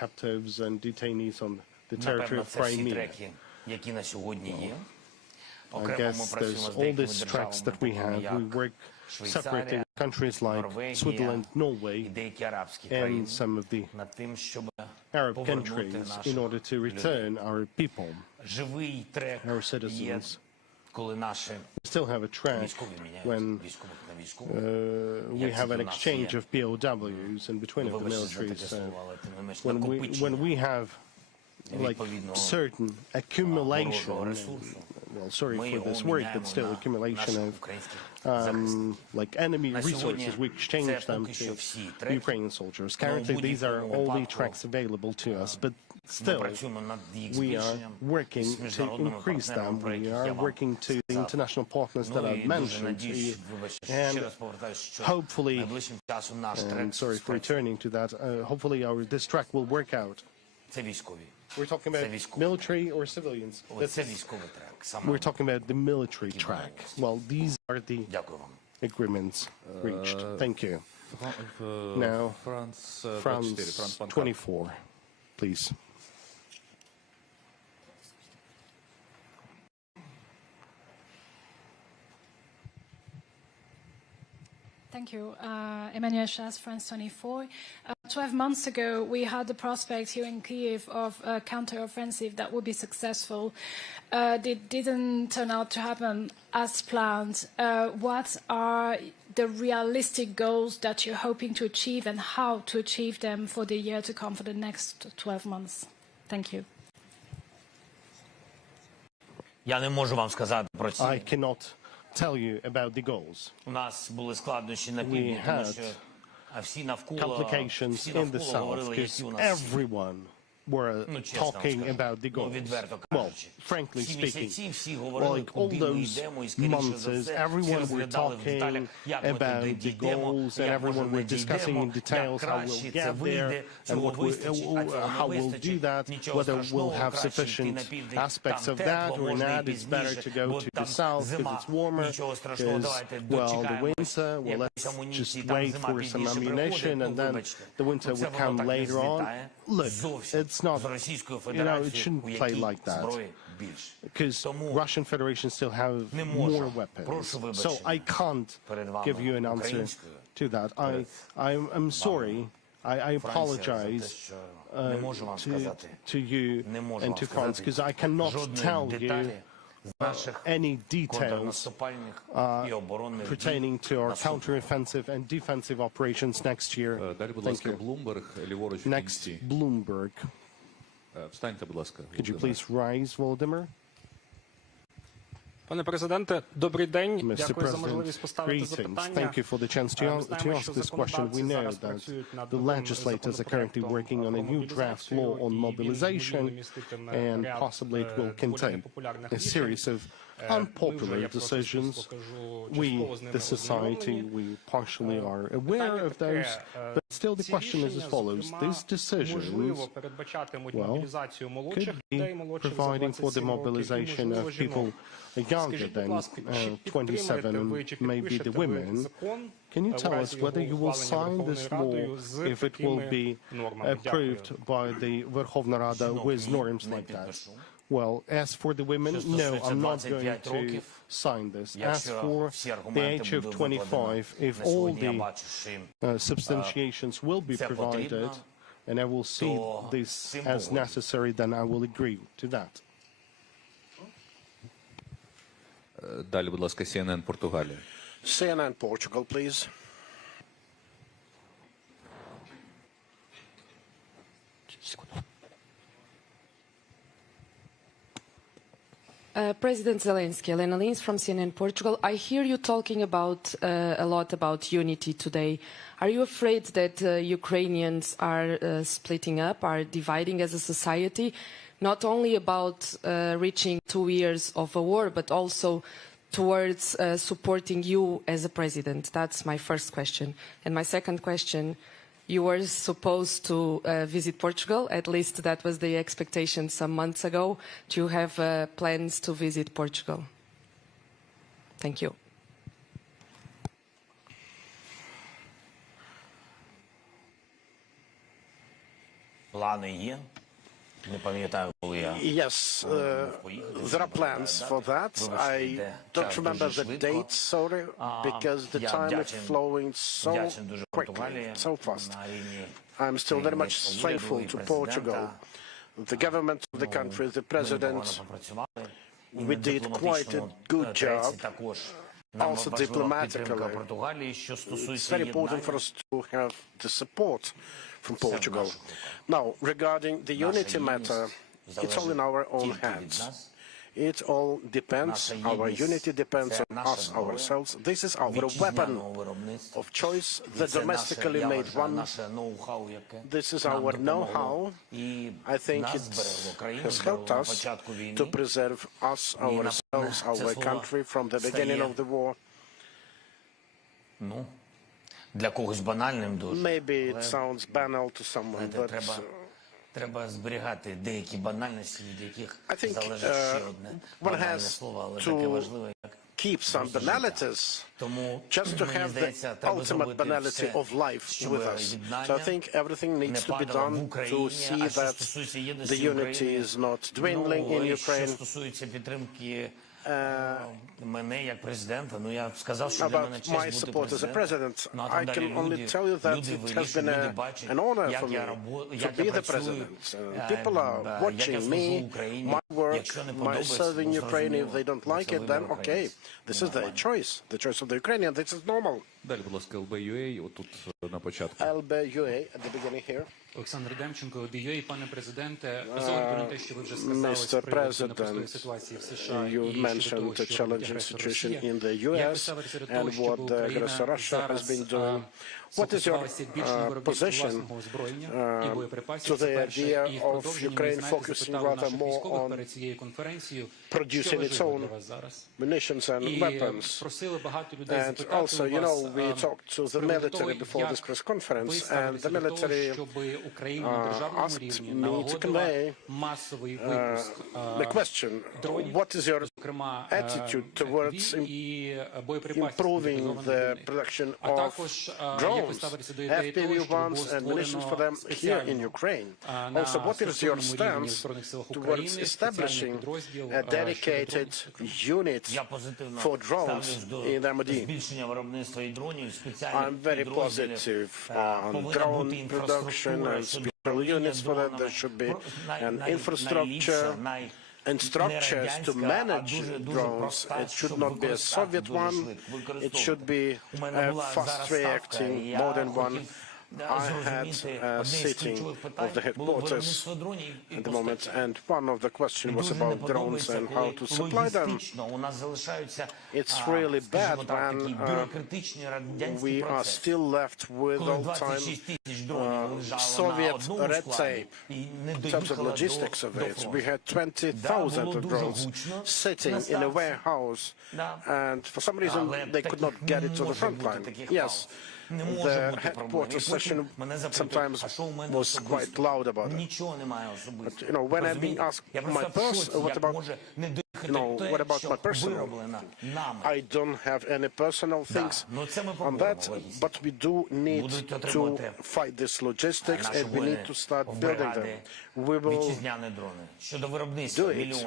captives and detainees on the territory of Crimea, I guess there's all these tracks that we have. We work separately with countries like Switzerland, Norway, and some of the Arab countries in order to return our people, our citizens. We still have a track when we have an exchange of POWs in between of the militaries. When we have like certain accumulation, well, sorry for this word, but still accumulation of like enemy resources, we exchange them to Ukrainian soldiers. Currently, these are all the tracks available to us, but still, we are working to increase them. We are working to the international partners that I've mentioned, and hopefully, and sorry for returning to that, hopefully this track will work out. We're talking about military or civilians? We're talking about the military track. Well, these are the agreements reached. Thank you. Now, France 24, please. Thank you. Emmanuel Chas, France 24. 12 months ago, we had the prospect here in Kyiv of a counter-offensive that would be successful. It didn't turn out to happen as planned. What are the realistic goals that you're hoping to achieve, and how to achieve them for the year to come, for the next 12 months? Thank you. Я не можу вам сказати про ці. I cannot tell you about the goals. У нас були складнощі на півдні, тому що всі навколо complications in the south, because everyone were talking about the goals. Well, frankly speaking, like all those months, everyone were talking about the goals, and everyone were discussing in details how we'll get there and how we'll do that, whether we'll have sufficient aspects of that or not. It's better to go to the south because it's warmer, because, well, the winter, well, let's just wait for some ammunition, and then the winter would come later on. Look, it's not, you know, it shouldn't play like that, because Russian Federation still have more weapons. So I can't give you an answer to that. I'm sorry. I apologize to you and to France, because I cannot tell you any details pertaining to our counter-offensive and defensive operations next year. Thank you. Next, Bloomberg. Could you please rise, Volodymyr? Пане президенте, добрий день. Mr. Дякую за можливість поставити запитання. Thank you for the chance to ask this question. We know that the legislators are currently working on a new draft law on mobilization, and possibly it will contain a series of unpopular decisions. We, the society, we partially are aware of those, but still the question is as follows. These decisions, well, could be providing for the mobilization of people, younger than 27, and maybe the women, can you tell us whether you will sign this law if it will be approved by the Verkhovna Rada with norms like that? Well, as for the women, no, I'm not going to sign this. As for the age of 25, if all the substantiations will be provided, and I will see this as necessary, then I will agree to that. Далі, будь ласка, CNN Португалія. CNN Portugal, please. President Zelensky, Elena Lins from CNN Portugal. I hear you talking about a lot about unity today. Are you afraid that Ukrainians are splitting up, are dividing as a society, not only about reaching 2 years of a war, but also towards supporting you as a president? That's my first question. And my second question, you were supposed to visit Portugal, at least that was the expectation some months ago. Do you have plans to visit Portugal? Thank you. Yes, there are plans for that. I don't remember the date, sorry, because the time is flowing so quickly, so fast. I'm still very much thankful to Portugal, the government of the country, the president. We did quite a good job, also diplomatically. It's very important for us to have the support from Portugal. Now, regarding the unity matter, it's all in our own hands. It all depends, our unity depends on us ourselves. This is our weapon of choice, the domestically made one. This is our know-how. I think it has helped us to preserve us, ourselves, our country from the beginning of the war. Maybe it sounds banal to someone, but I think one has to keep some banalities just to have the ultimate banality of life with us. So I think everything needs to be done to see that the unity is not dwindling in Ukraine. About my support as a president, I can only tell you that it has been an honor for me to be the president. People are watching me, my work, my serving Ukraine. If they don't like it, then okay, this is their choice, the choice of the Ukrainian. This is normal. Далі, будь ласка, LBUA, отут на початку. LBUA at the beginning here. Олександр Демченко, LBUA, пане президенте, з огляду на те, що ви вже сказали з приводу непростої ситуації в США і щодо того, що робить агресор Росія, як ви ставитеся до того, щоб Україна зараз сфокусувалася більш на виробництві власного озброєння і боєприпасів? Це перше. І в продовженні мені, знаєте, запитали наших військових перед цією конференцією, що важливо для вас зараз. І просили багато людей запитати у вас з приводу того, як ви ставитеся до того, щоб Україна на державному рівні налагодила масовий випуск дронів, зокрема і боєприпасів, а також як ви ставитеся до ідеї того, щоб було створено спеціальну на супроводженні Збройних силах України спеціальний підрозділ for drones in MOD. I'm very positive on drone production and special units for that. There should be an infrastructure and structures to manage drones. It should not be a Soviet one. It should be a fast-reacting modern one. I had a sitting of the headquarters at the moment, and one of the questions was about drones and how to supply them. It's really bad when we are still left with all-time Soviet red tape in terms of logistics of it. We had 20,000 of drones sitting in a warehouse, and for some reason they could not get it to the front line. Yes. The headquarters session sometimes was quite loud about it. But, you know, when I've been asked my purse, what about what about my personal? I don't have any personal things on that, but we do need to fight this logistics and we need to start building them. We will do it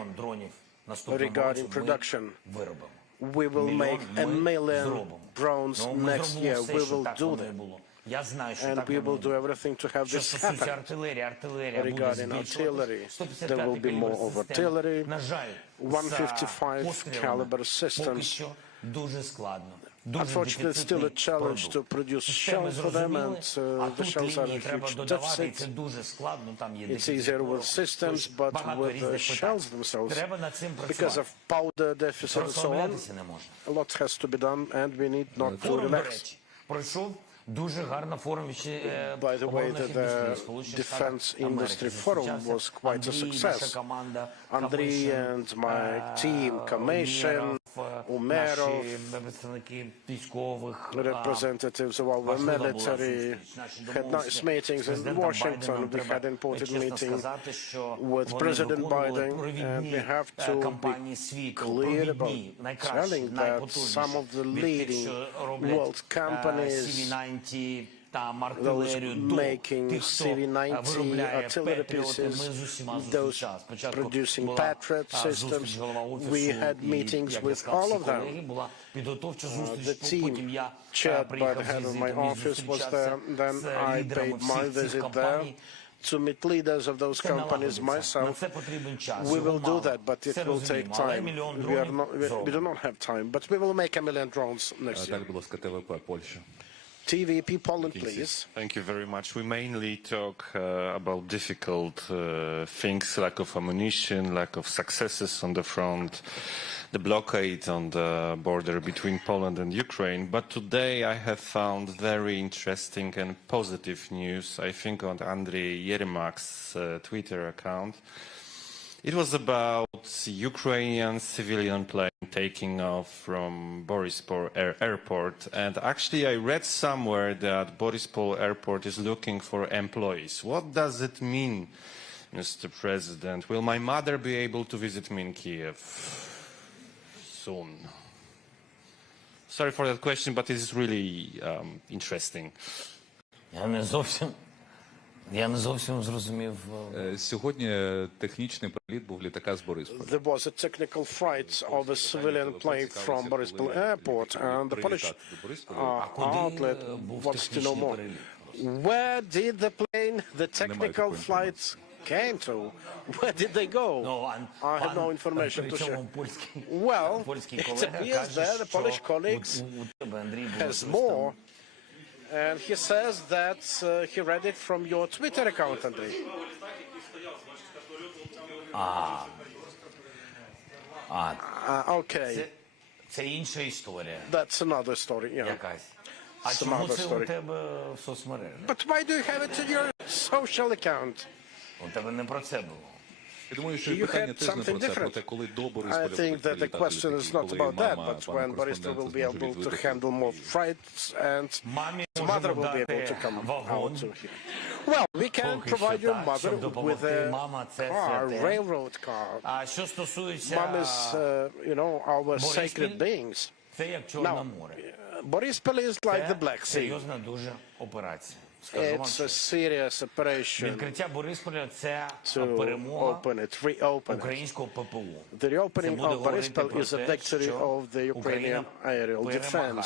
regarding production. We will make 1 million drones next year. We will do them. And we will do everything to have this happen. Regarding artillery, there will be more of artillery, 155 caliber systems. Unfortunately, it's still a challenge to produce shells for them, and the shells are a huge deficit. It's easier with systems, but with the shells themselves, because of powder deficit and so on, a lot has to be done, and we need not to relax. By the way, the Defense Industry Forum was quite a success. Andriy and my team, Commission, Umerov, representatives of our military, had nice meetings in Washington. We had an important meeting with President Biden, and we have to be clear about telling that some of the leading world companies, those making CV-90 artillery pieces, those producing Patriot systems, we had meetings with all of them. The team chaired by the head of my office was there. Then I paid my visit there to meet leaders of those companies myself. We will do that, but it will take time. We do not have time, but we will make 1 million drones next year. TVP Poland, please. Thank you very much. We mainly talk about difficult things, lack of ammunition, lack of successes on the front, the blockade on the border between Poland and Ukraine. But today I have found very interesting and positive news, I think on Andriy Yermak's Twitter account. It was about Ukrainian civilian plane taking off from Borispol airport. And actually I read somewhere that Borispol airport is looking for employees. What does it mean, Mr. President? Will my mother be able to visit me in Kiev soon? Sorry for that question, but it is really interesting. Я не зовсім зрозумів. Сьогодні технічний приліт був літака з Борисполя. There was a technical flight of a civilian plane from Borispol airport, and the Polish outlet wants to know more. Where did the plane, the technical flights came to? Where did they go? I have no information to share. Well, it appears that the Polish colleagues has more. And he says that he read it from your Twitter account, Andriy. Okay. That's another story, yeah. Some other story. But why do you have it in your social account? You had something different. I think that the question is not about that, but when Borisov will be able to handle more flights and his mother will be able to come out to here. Well, we can provide your mother with a car, railroad car. Mom is, our sacred beings. Now, Borispol is like the Black Sea. It's a serious operation to open it, reopen it. The reopening of Borispol is a victory of the Ukrainian aerial defense.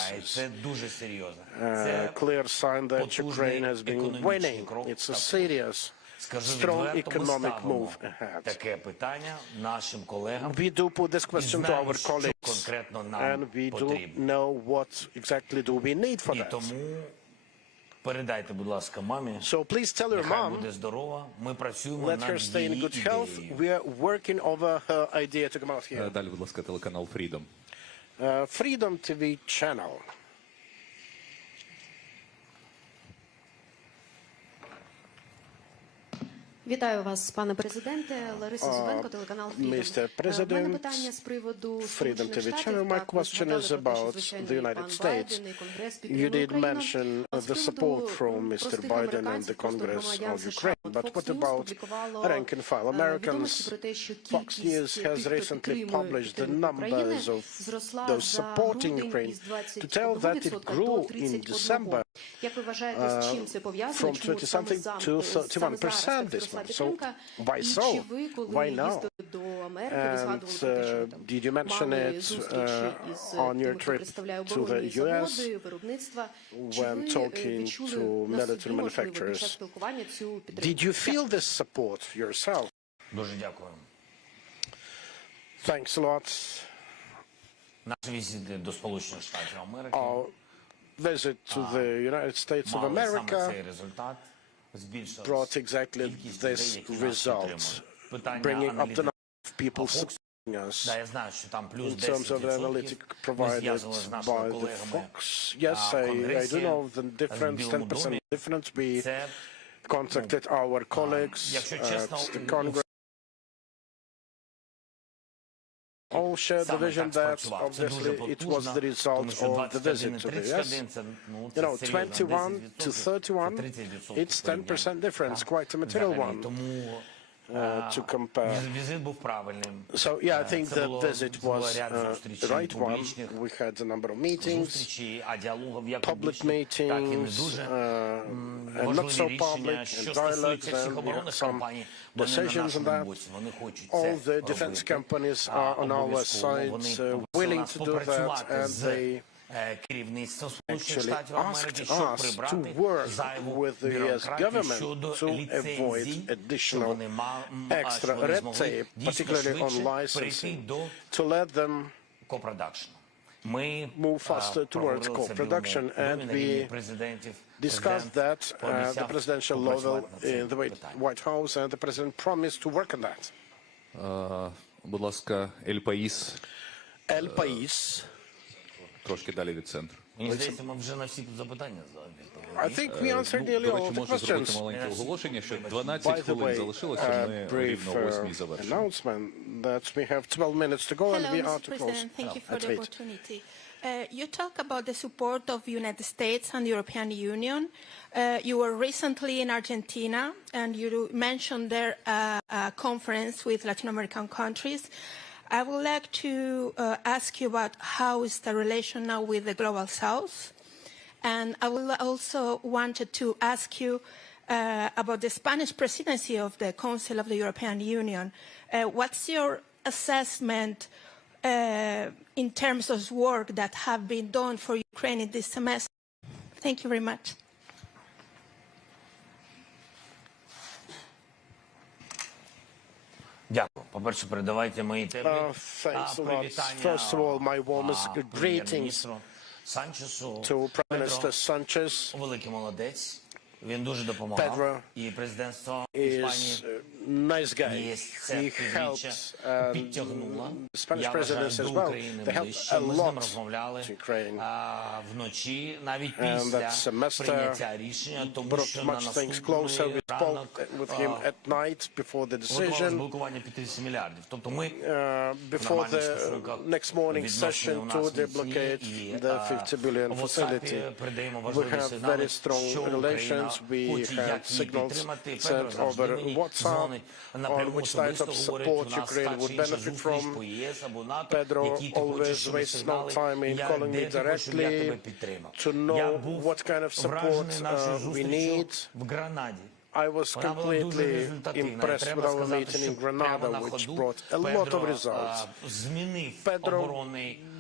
A clear sign that Ukraine has been winning. It's a serious, strong economic move ahead. We do put this question to our colleagues, and we do know what exactly do we need for that. So please tell your mom, let her stay in good health. We are working over her idea to come out here. Далі, будь ласка, телеканал Freedom. Freedom TV channel. Вітаю вас, пане президенте. Лариса Зубенко, телеканал Mr. President, Freedom TV channel. My question is about the United States. You did mention the support from Mr. Biden and the Congress of Ukraine, but what about rank and file Americans? Fox News has recently published the numbers of those supporting Ukraine to tell that it grew in December from 20-something to 31% this month. So why so? Why now? And did you mention it on your trip to the US when talking to military manufacturers? Did you feel this support yourself? Thanks a lot. Our visit to the United States of America brought exactly this result, bringing up the number of people supporting us in terms of the analytic provided by the Fox. Yes, I do know the difference, 10% difference. We contacted our colleagues at the Congress. All share the vision that obviously it was the result of the visit to the US. You know, 21 to 31, it's 10% difference, quite a material one to compare. So yeah, I think the visit was the right one. We had a number of meetings, public meetings, and not so public, and dialogues, and we had some decisions on that. All the defense companies are on our side, willing to do that, and they actually asked us to work with the US government to avoid additional extra red tape, particularly on licensing, to let them move faster towards co-production, and we discussed that at the presidential level in the White House, and the president promised to work on that. Будь ласка, El País. El País. Трошки далі від центру. Мені здається, ми вже на всі запитання задали. I think we answered nearly all the questions. By the way, a brief announcement that we have 12 minutes to go and we are to close. Thank you for the opportunity. You talk about the support of the United States and the European Union. You were recently in Argentina and you mentioned there a conference with Latin American countries. I would like to ask you about how is the relation now with the Global South. And I will also wanted to ask you about the Spanish presidency of the Council of the European Union. What's your assessment in terms of work that have been done for Ukraine in this semester? Thank you very much. Дякую. По-перше, передавайте мої теплі привітання First of all, my warmest greetings to Prime Minister Sanchez. Великий молодець. Він дуже допомагав. І президентство Іспанії nice guy. He helped the Spanish presidency as well. They helped a lot to Ukraine. And that semester brought much things closer. We spoke with him at night before the decision. Before the next morning session to deblocate the 50 billion facility. We have very strong relations. We had signals sent over WhatsApp on which type of support Ukraine would benefit from. Pedro always wastes no time in calling me directly to know what kind of support we need. I was completely impressed with our meeting in Granada, which brought a lot of results. Pedro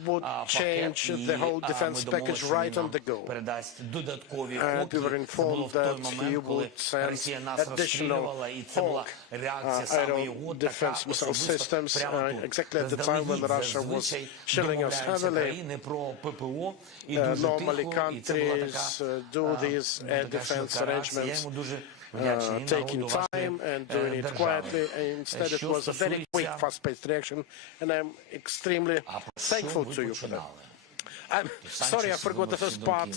would change the whole defense package right on the go. And we were informed that he would send additional Hawk aero defense missile systems exactly at the time when Russia was shelling us heavily. Normally countries do these air defense arrangements taking time and doing it quietly. Instead, it was a very quick, fast-paced reaction, and I'm extremely thankful to you for that. I'm sorry, I forgot the first part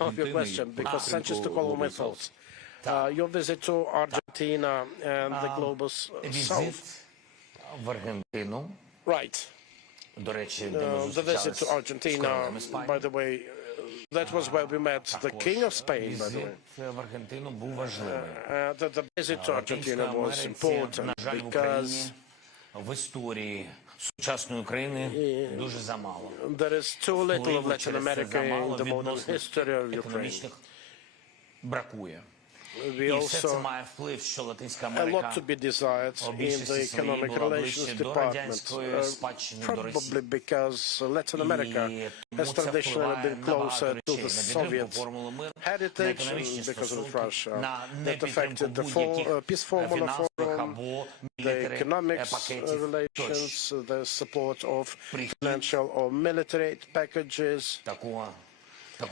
of your question, because Sanchez took all of my thoughts. Your visit to Argentina and the global south. Right. The visit to Argentina, by the way, that was where we met the King of Spain, by the way. The visit to Argentina was important because there is too little of Latin America in the modern history of Ukraine. We also a lot to be desired in the economic relations department, probably because Latin America has traditionally been closer to the Soviet heritage and because of Russia. That affected the peace formula forum, the economics relations, the support of financial or military aid packages. But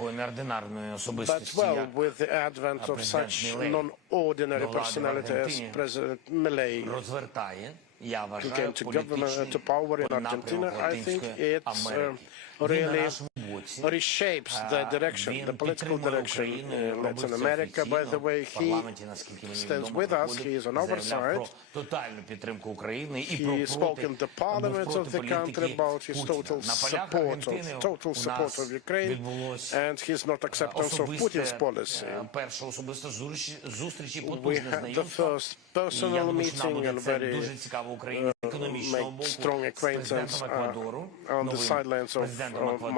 well, with the advent of such non-ordinary personality as President Milei came to government, to power in Argentina, I think it really reshapes the direction, the political direction in Latin America. By the way, he stands with us, he is on our side. He spoke in the parliament of the country about his total support of Ukraine and his not acceptance of Putin's policy. We had the first personal meeting and very made strong acquaintance on the sidelines of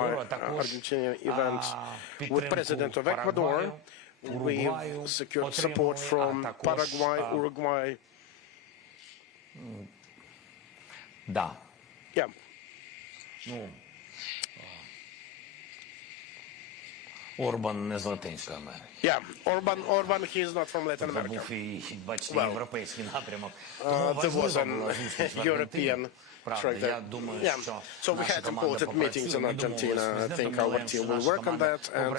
my Argentinian event with President of Ecuador. We secured support from Paraguay, Uruguay. Yeah. Yeah, Orban, he is not from Latin America. Well, there was an European track there. Yeah, so we had important meetings in Argentina. I think our team will work on that, and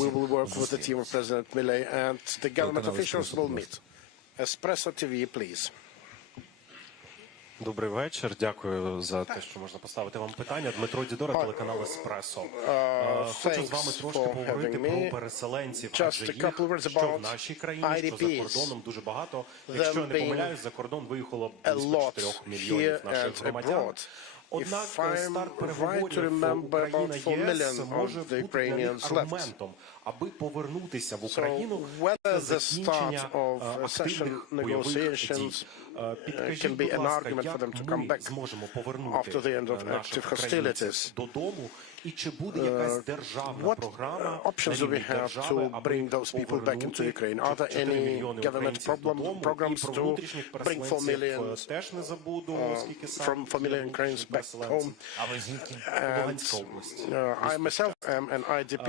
we will work with the team of President Milei, and the government officials will meet. Espresso TV, please. Добрий вечір. Дякую за те, що можна поставити вам питання. Дмитро Дідора, телеканал «Еспресо». Хочу з вами трошки поговорити про переселенців, адже їх, що в нашій країні, що за кордоном дуже багато. Якщо я не помиляюсь, за кордон виїхало близько 4 мільйонів наших громадян. Однак старт переговорів Україна ЄС може бути для них аргументом, аби повернутися в Україну після закінчення активних бойових дій. Підкажіть, будь ласка, як ми зможемо повернути наших українців додому, і чи буде якась державна програма на рівні держави, аби повернути 4 мільйони українців додому, і про внутрішніх переселенців теж не забуду, оскільки сам back home. And I myself am an IDP.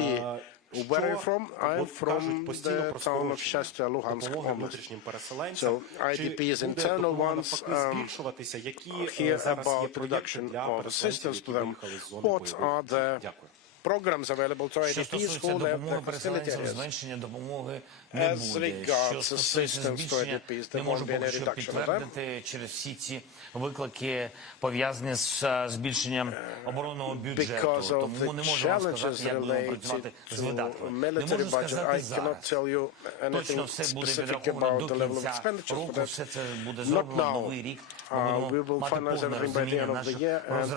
Where are you from? I'm from the town of Shastia, Luhansk Oblast. So IDP is internal ones. Hear about production of assistance to them. What are the programs available to IDPs who live in the facility areas? As regards assistance to IDPs, there won't be any reduction of them. Виклики пов'язані з збільшенням оборонного бюджету, тому не можу вам сказати, як будемо працювати з видатками. Не можу сказати зараз. Точно все буде відраховано до кінця року, все це буде зроблено новий рік. We will finalize everything by the end of the year, and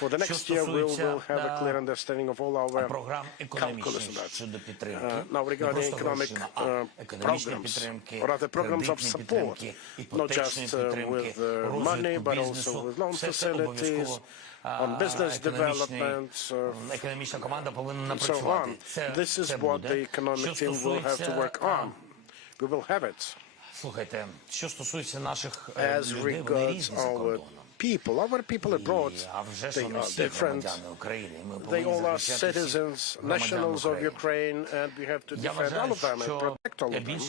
for the next year we will have a clear understanding of all our calculus on that. Now regarding economic programs, or other programs of support, not just with money, but also with loan facilities, on business development, and so on. This is what the economic team will have to work on. We will have it. Слухайте, що стосується наших людей, вони різні за кордоном. Our people abroad, they are different. They all are citizens, nationals of Ukraine, and we have to defend all of them and protect all of them.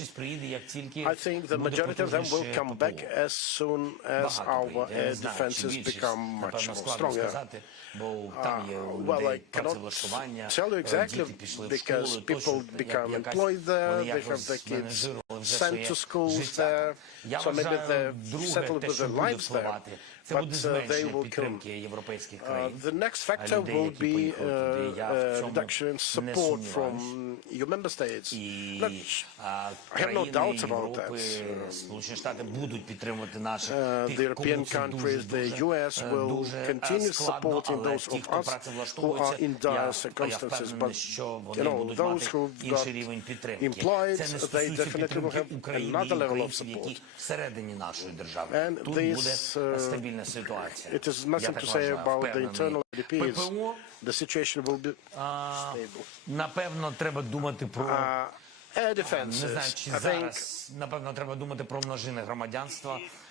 I think the majority of them will come back as soon as our air defenses become much more stronger. Well, I cannot tell you exactly because people become employed there, they have their kids sent to schools there, so maybe they're settled with their lives there. but they will come. The next factor will be reduction in support from EU member states. Look, I have no doubt about that. The European countries, the US will continue supporting those of us who are in dire circumstances, but those who've got employed, they definitely will have another level of support. And this, it is nothing to say about the internal IDPs. The situation will be stable. Air defenses, I think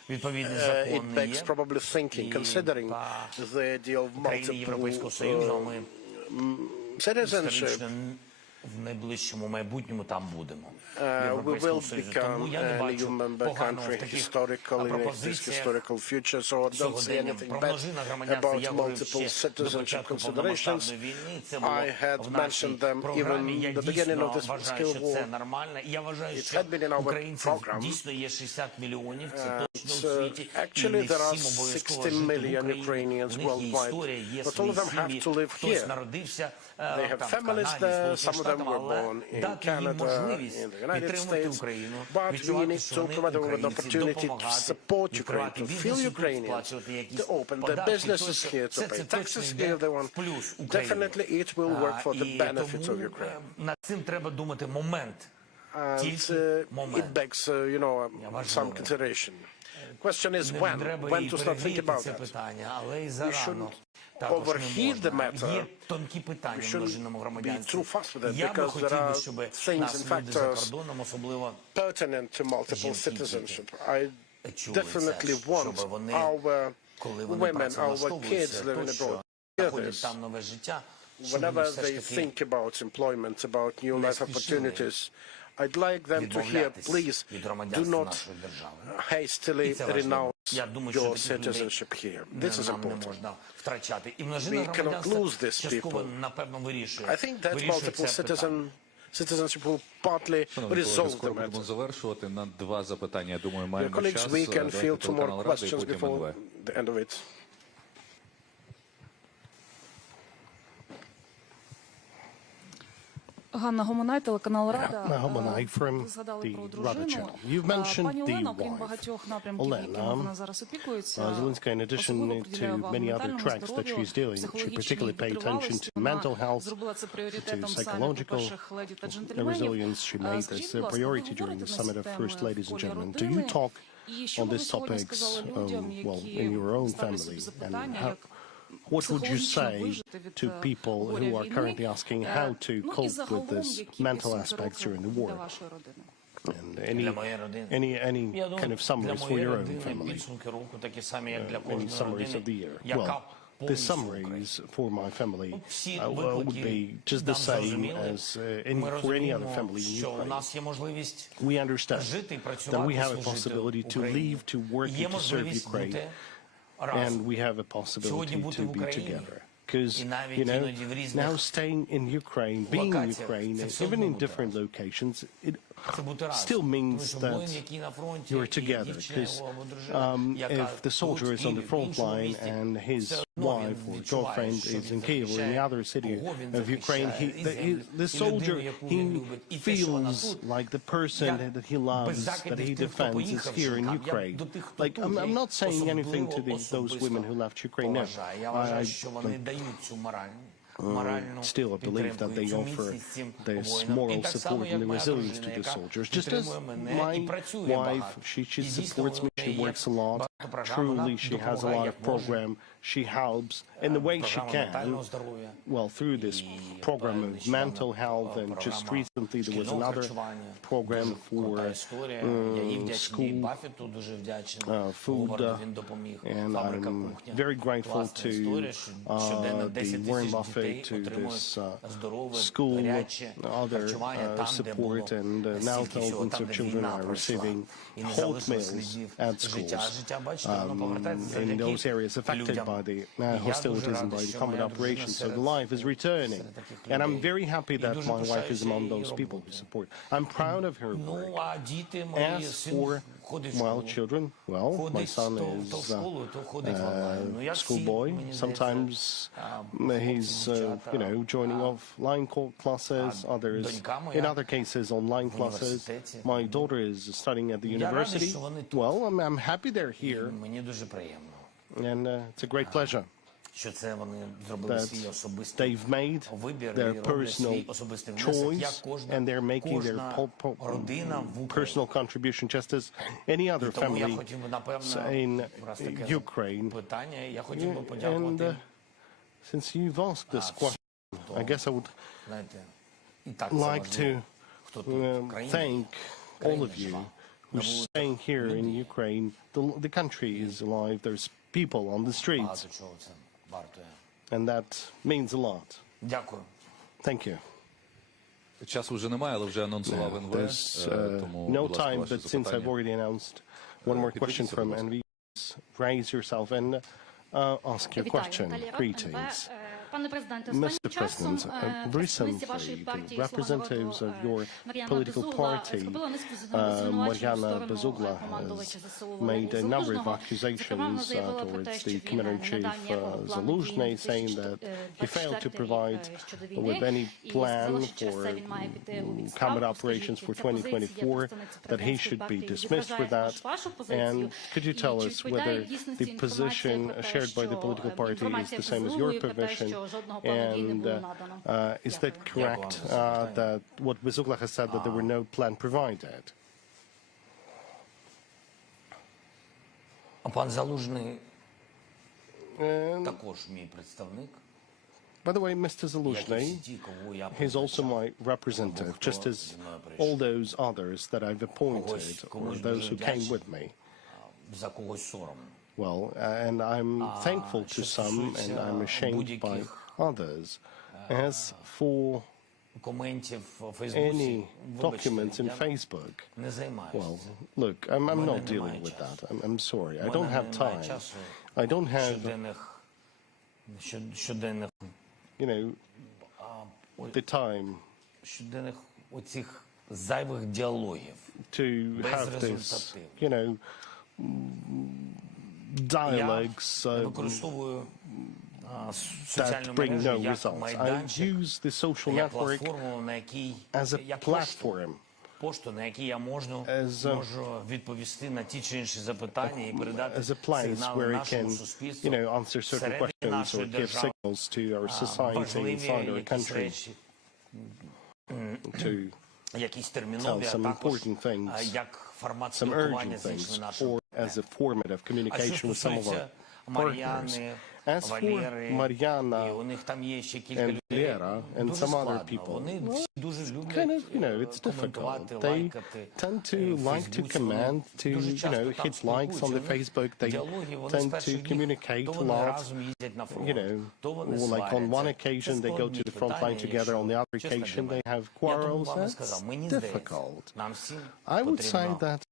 it begs probably thinking, considering the idea of multiple citizenship. We will become an EU member country historically in this historical future, so I don't see anything bad about multiple citizenship considerations. I had mentioned them even at the beginning of this full-scale war. It had been in our program. Actually, there are 60 million Ukrainians worldwide, but all of them have to live here. They have families there, some of them were born in Canada, in the United States, but we need to provide them with the opportunity to support Ukraine, to feel Ukrainians, to open their businesses here, to pay taxes here if they want. Definitely it will work for the benefits of Ukraine. And it begs, some consideration. Question is when to start thinking about that. We shouldn't overheat the matter. We shouldn't be too fast with it, because there are things and factors pertinent to multiple citizenship. I definitely want our women, our kids living abroad to hear this. Whenever they think about employment, about new life opportunities, I'd like them to hear, please do not hastily renounce your citizenship here. This is important. We cannot lose these people. I think that multiple citizenship will partly resolve the matter. Dear colleagues, we can field 2 more questions before the end of it. Ганна Гомонай, телеканал Рада. Anna Homonai from the Rada channel. You've mentioned the wife, Olena Zelensky, in addition to many other tracks that she's doing. She particularly paid attention to mental health, to psychological resilience. She made this a priority during the summit of First Ladies and Gentlemen. Do you talk on these topics, in your own family? And what would you say to people who are currently asking how to cope with this mental aspects during the war? And any kind of summaries for your own family? Any summaries of the year? Well, the summaries for my family would be just the same as for any other family in Ukraine. We understand that we have a possibility to leave, to work, and to serve Ukraine. And we have a possibility to be together. Because, now staying in Ukraine, being in Ukraine, even in different locations, it still means that you're together. Because if the soldier is on the front line and his wife or girlfriend is in Kyiv or in the other city of Ukraine, the soldier, he feels like the person that he loves, that he defends, is here in Ukraine. Like, I'm not saying anything to those women who left Ukraine now. Still, I believe that they offer this moral support and the resilience to the soldiers. Just as my wife, she supports me, she works a lot. Truly, she has a lot of program. She helps in the way she can. Well, through this program of mental health, and just recently there was another program for school food, and I'm very grateful to the Warren Buffett, to this school, other support, and now thousands of children are receiving hot meals at schools in those areas affected by the hostilities and by the combat operations. So the life is returning. And I'm very happy that my wife is among those people who support. I'm proud of her work. As for Well, children, well, my son is a schoolboy. Sometimes he's, joining offline classes, others, in other cases, online classes. My daughter is studying at the university. Well, I'm happy they're here, and it's a great pleasure that they've made their personal choice and they're making their personal contribution just as any other family in Ukraine. And since you've asked this question, I guess I would like to thank all of you who's staying here in Ukraine. The country is alive. There's people on the streets. And that means a lot. Thank you. Часу вже немає, але вже анонсував НВ. There's no time, but since I've already announced one more question from NV, raise yourself and ask your question. Greetings. Mr. President, recently the representatives of your political party, Mariana Bezugla, has made a number of accusations towards the Commander-in-Chief Zelensky, saying that he failed to provide with any plan for combat operations for 2024, that he should be dismissed for that. And could you tell us whether the position shared by the political party is the same as your position? And is that correct, that what Bezugla has said, that there were no plan provided? Пан Залужний також мій представник. By the way, Mr. Zelensky, he's also my representative, just as all those others that I've appointed, or those who came with me. Well, and I'm thankful to some, and I'm ashamed by others. As for any documents in Facebook, well, look, I'm not dealing with that. I'm sorry. I don't have time. I don't have, the time to have this, dialogues that bring no results. I use the social network as a platform, as a place where it can, answer certain questions or give signals to our society inside our country, to tell some important things, some urgent things, or as a format of communication with some of our partners. As for Mariana and Valera and some other people, well, it's difficult. They tend to like to comment, to, hit likes on the Facebook. They tend to communicate a lot. Like on one occasion they go to the front line together, on the other occasion they have quarrels. That's difficult. I would say that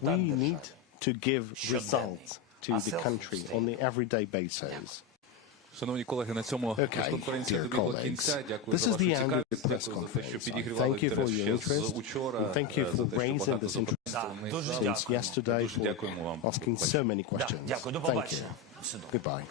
we need to give results to the country on the everyday basis. Okay, dear colleagues, this is the end of the press conference. Thank you for your interest, and thank you for raising this interest since yesterday, for asking so many questions. Thank you. Goodbye.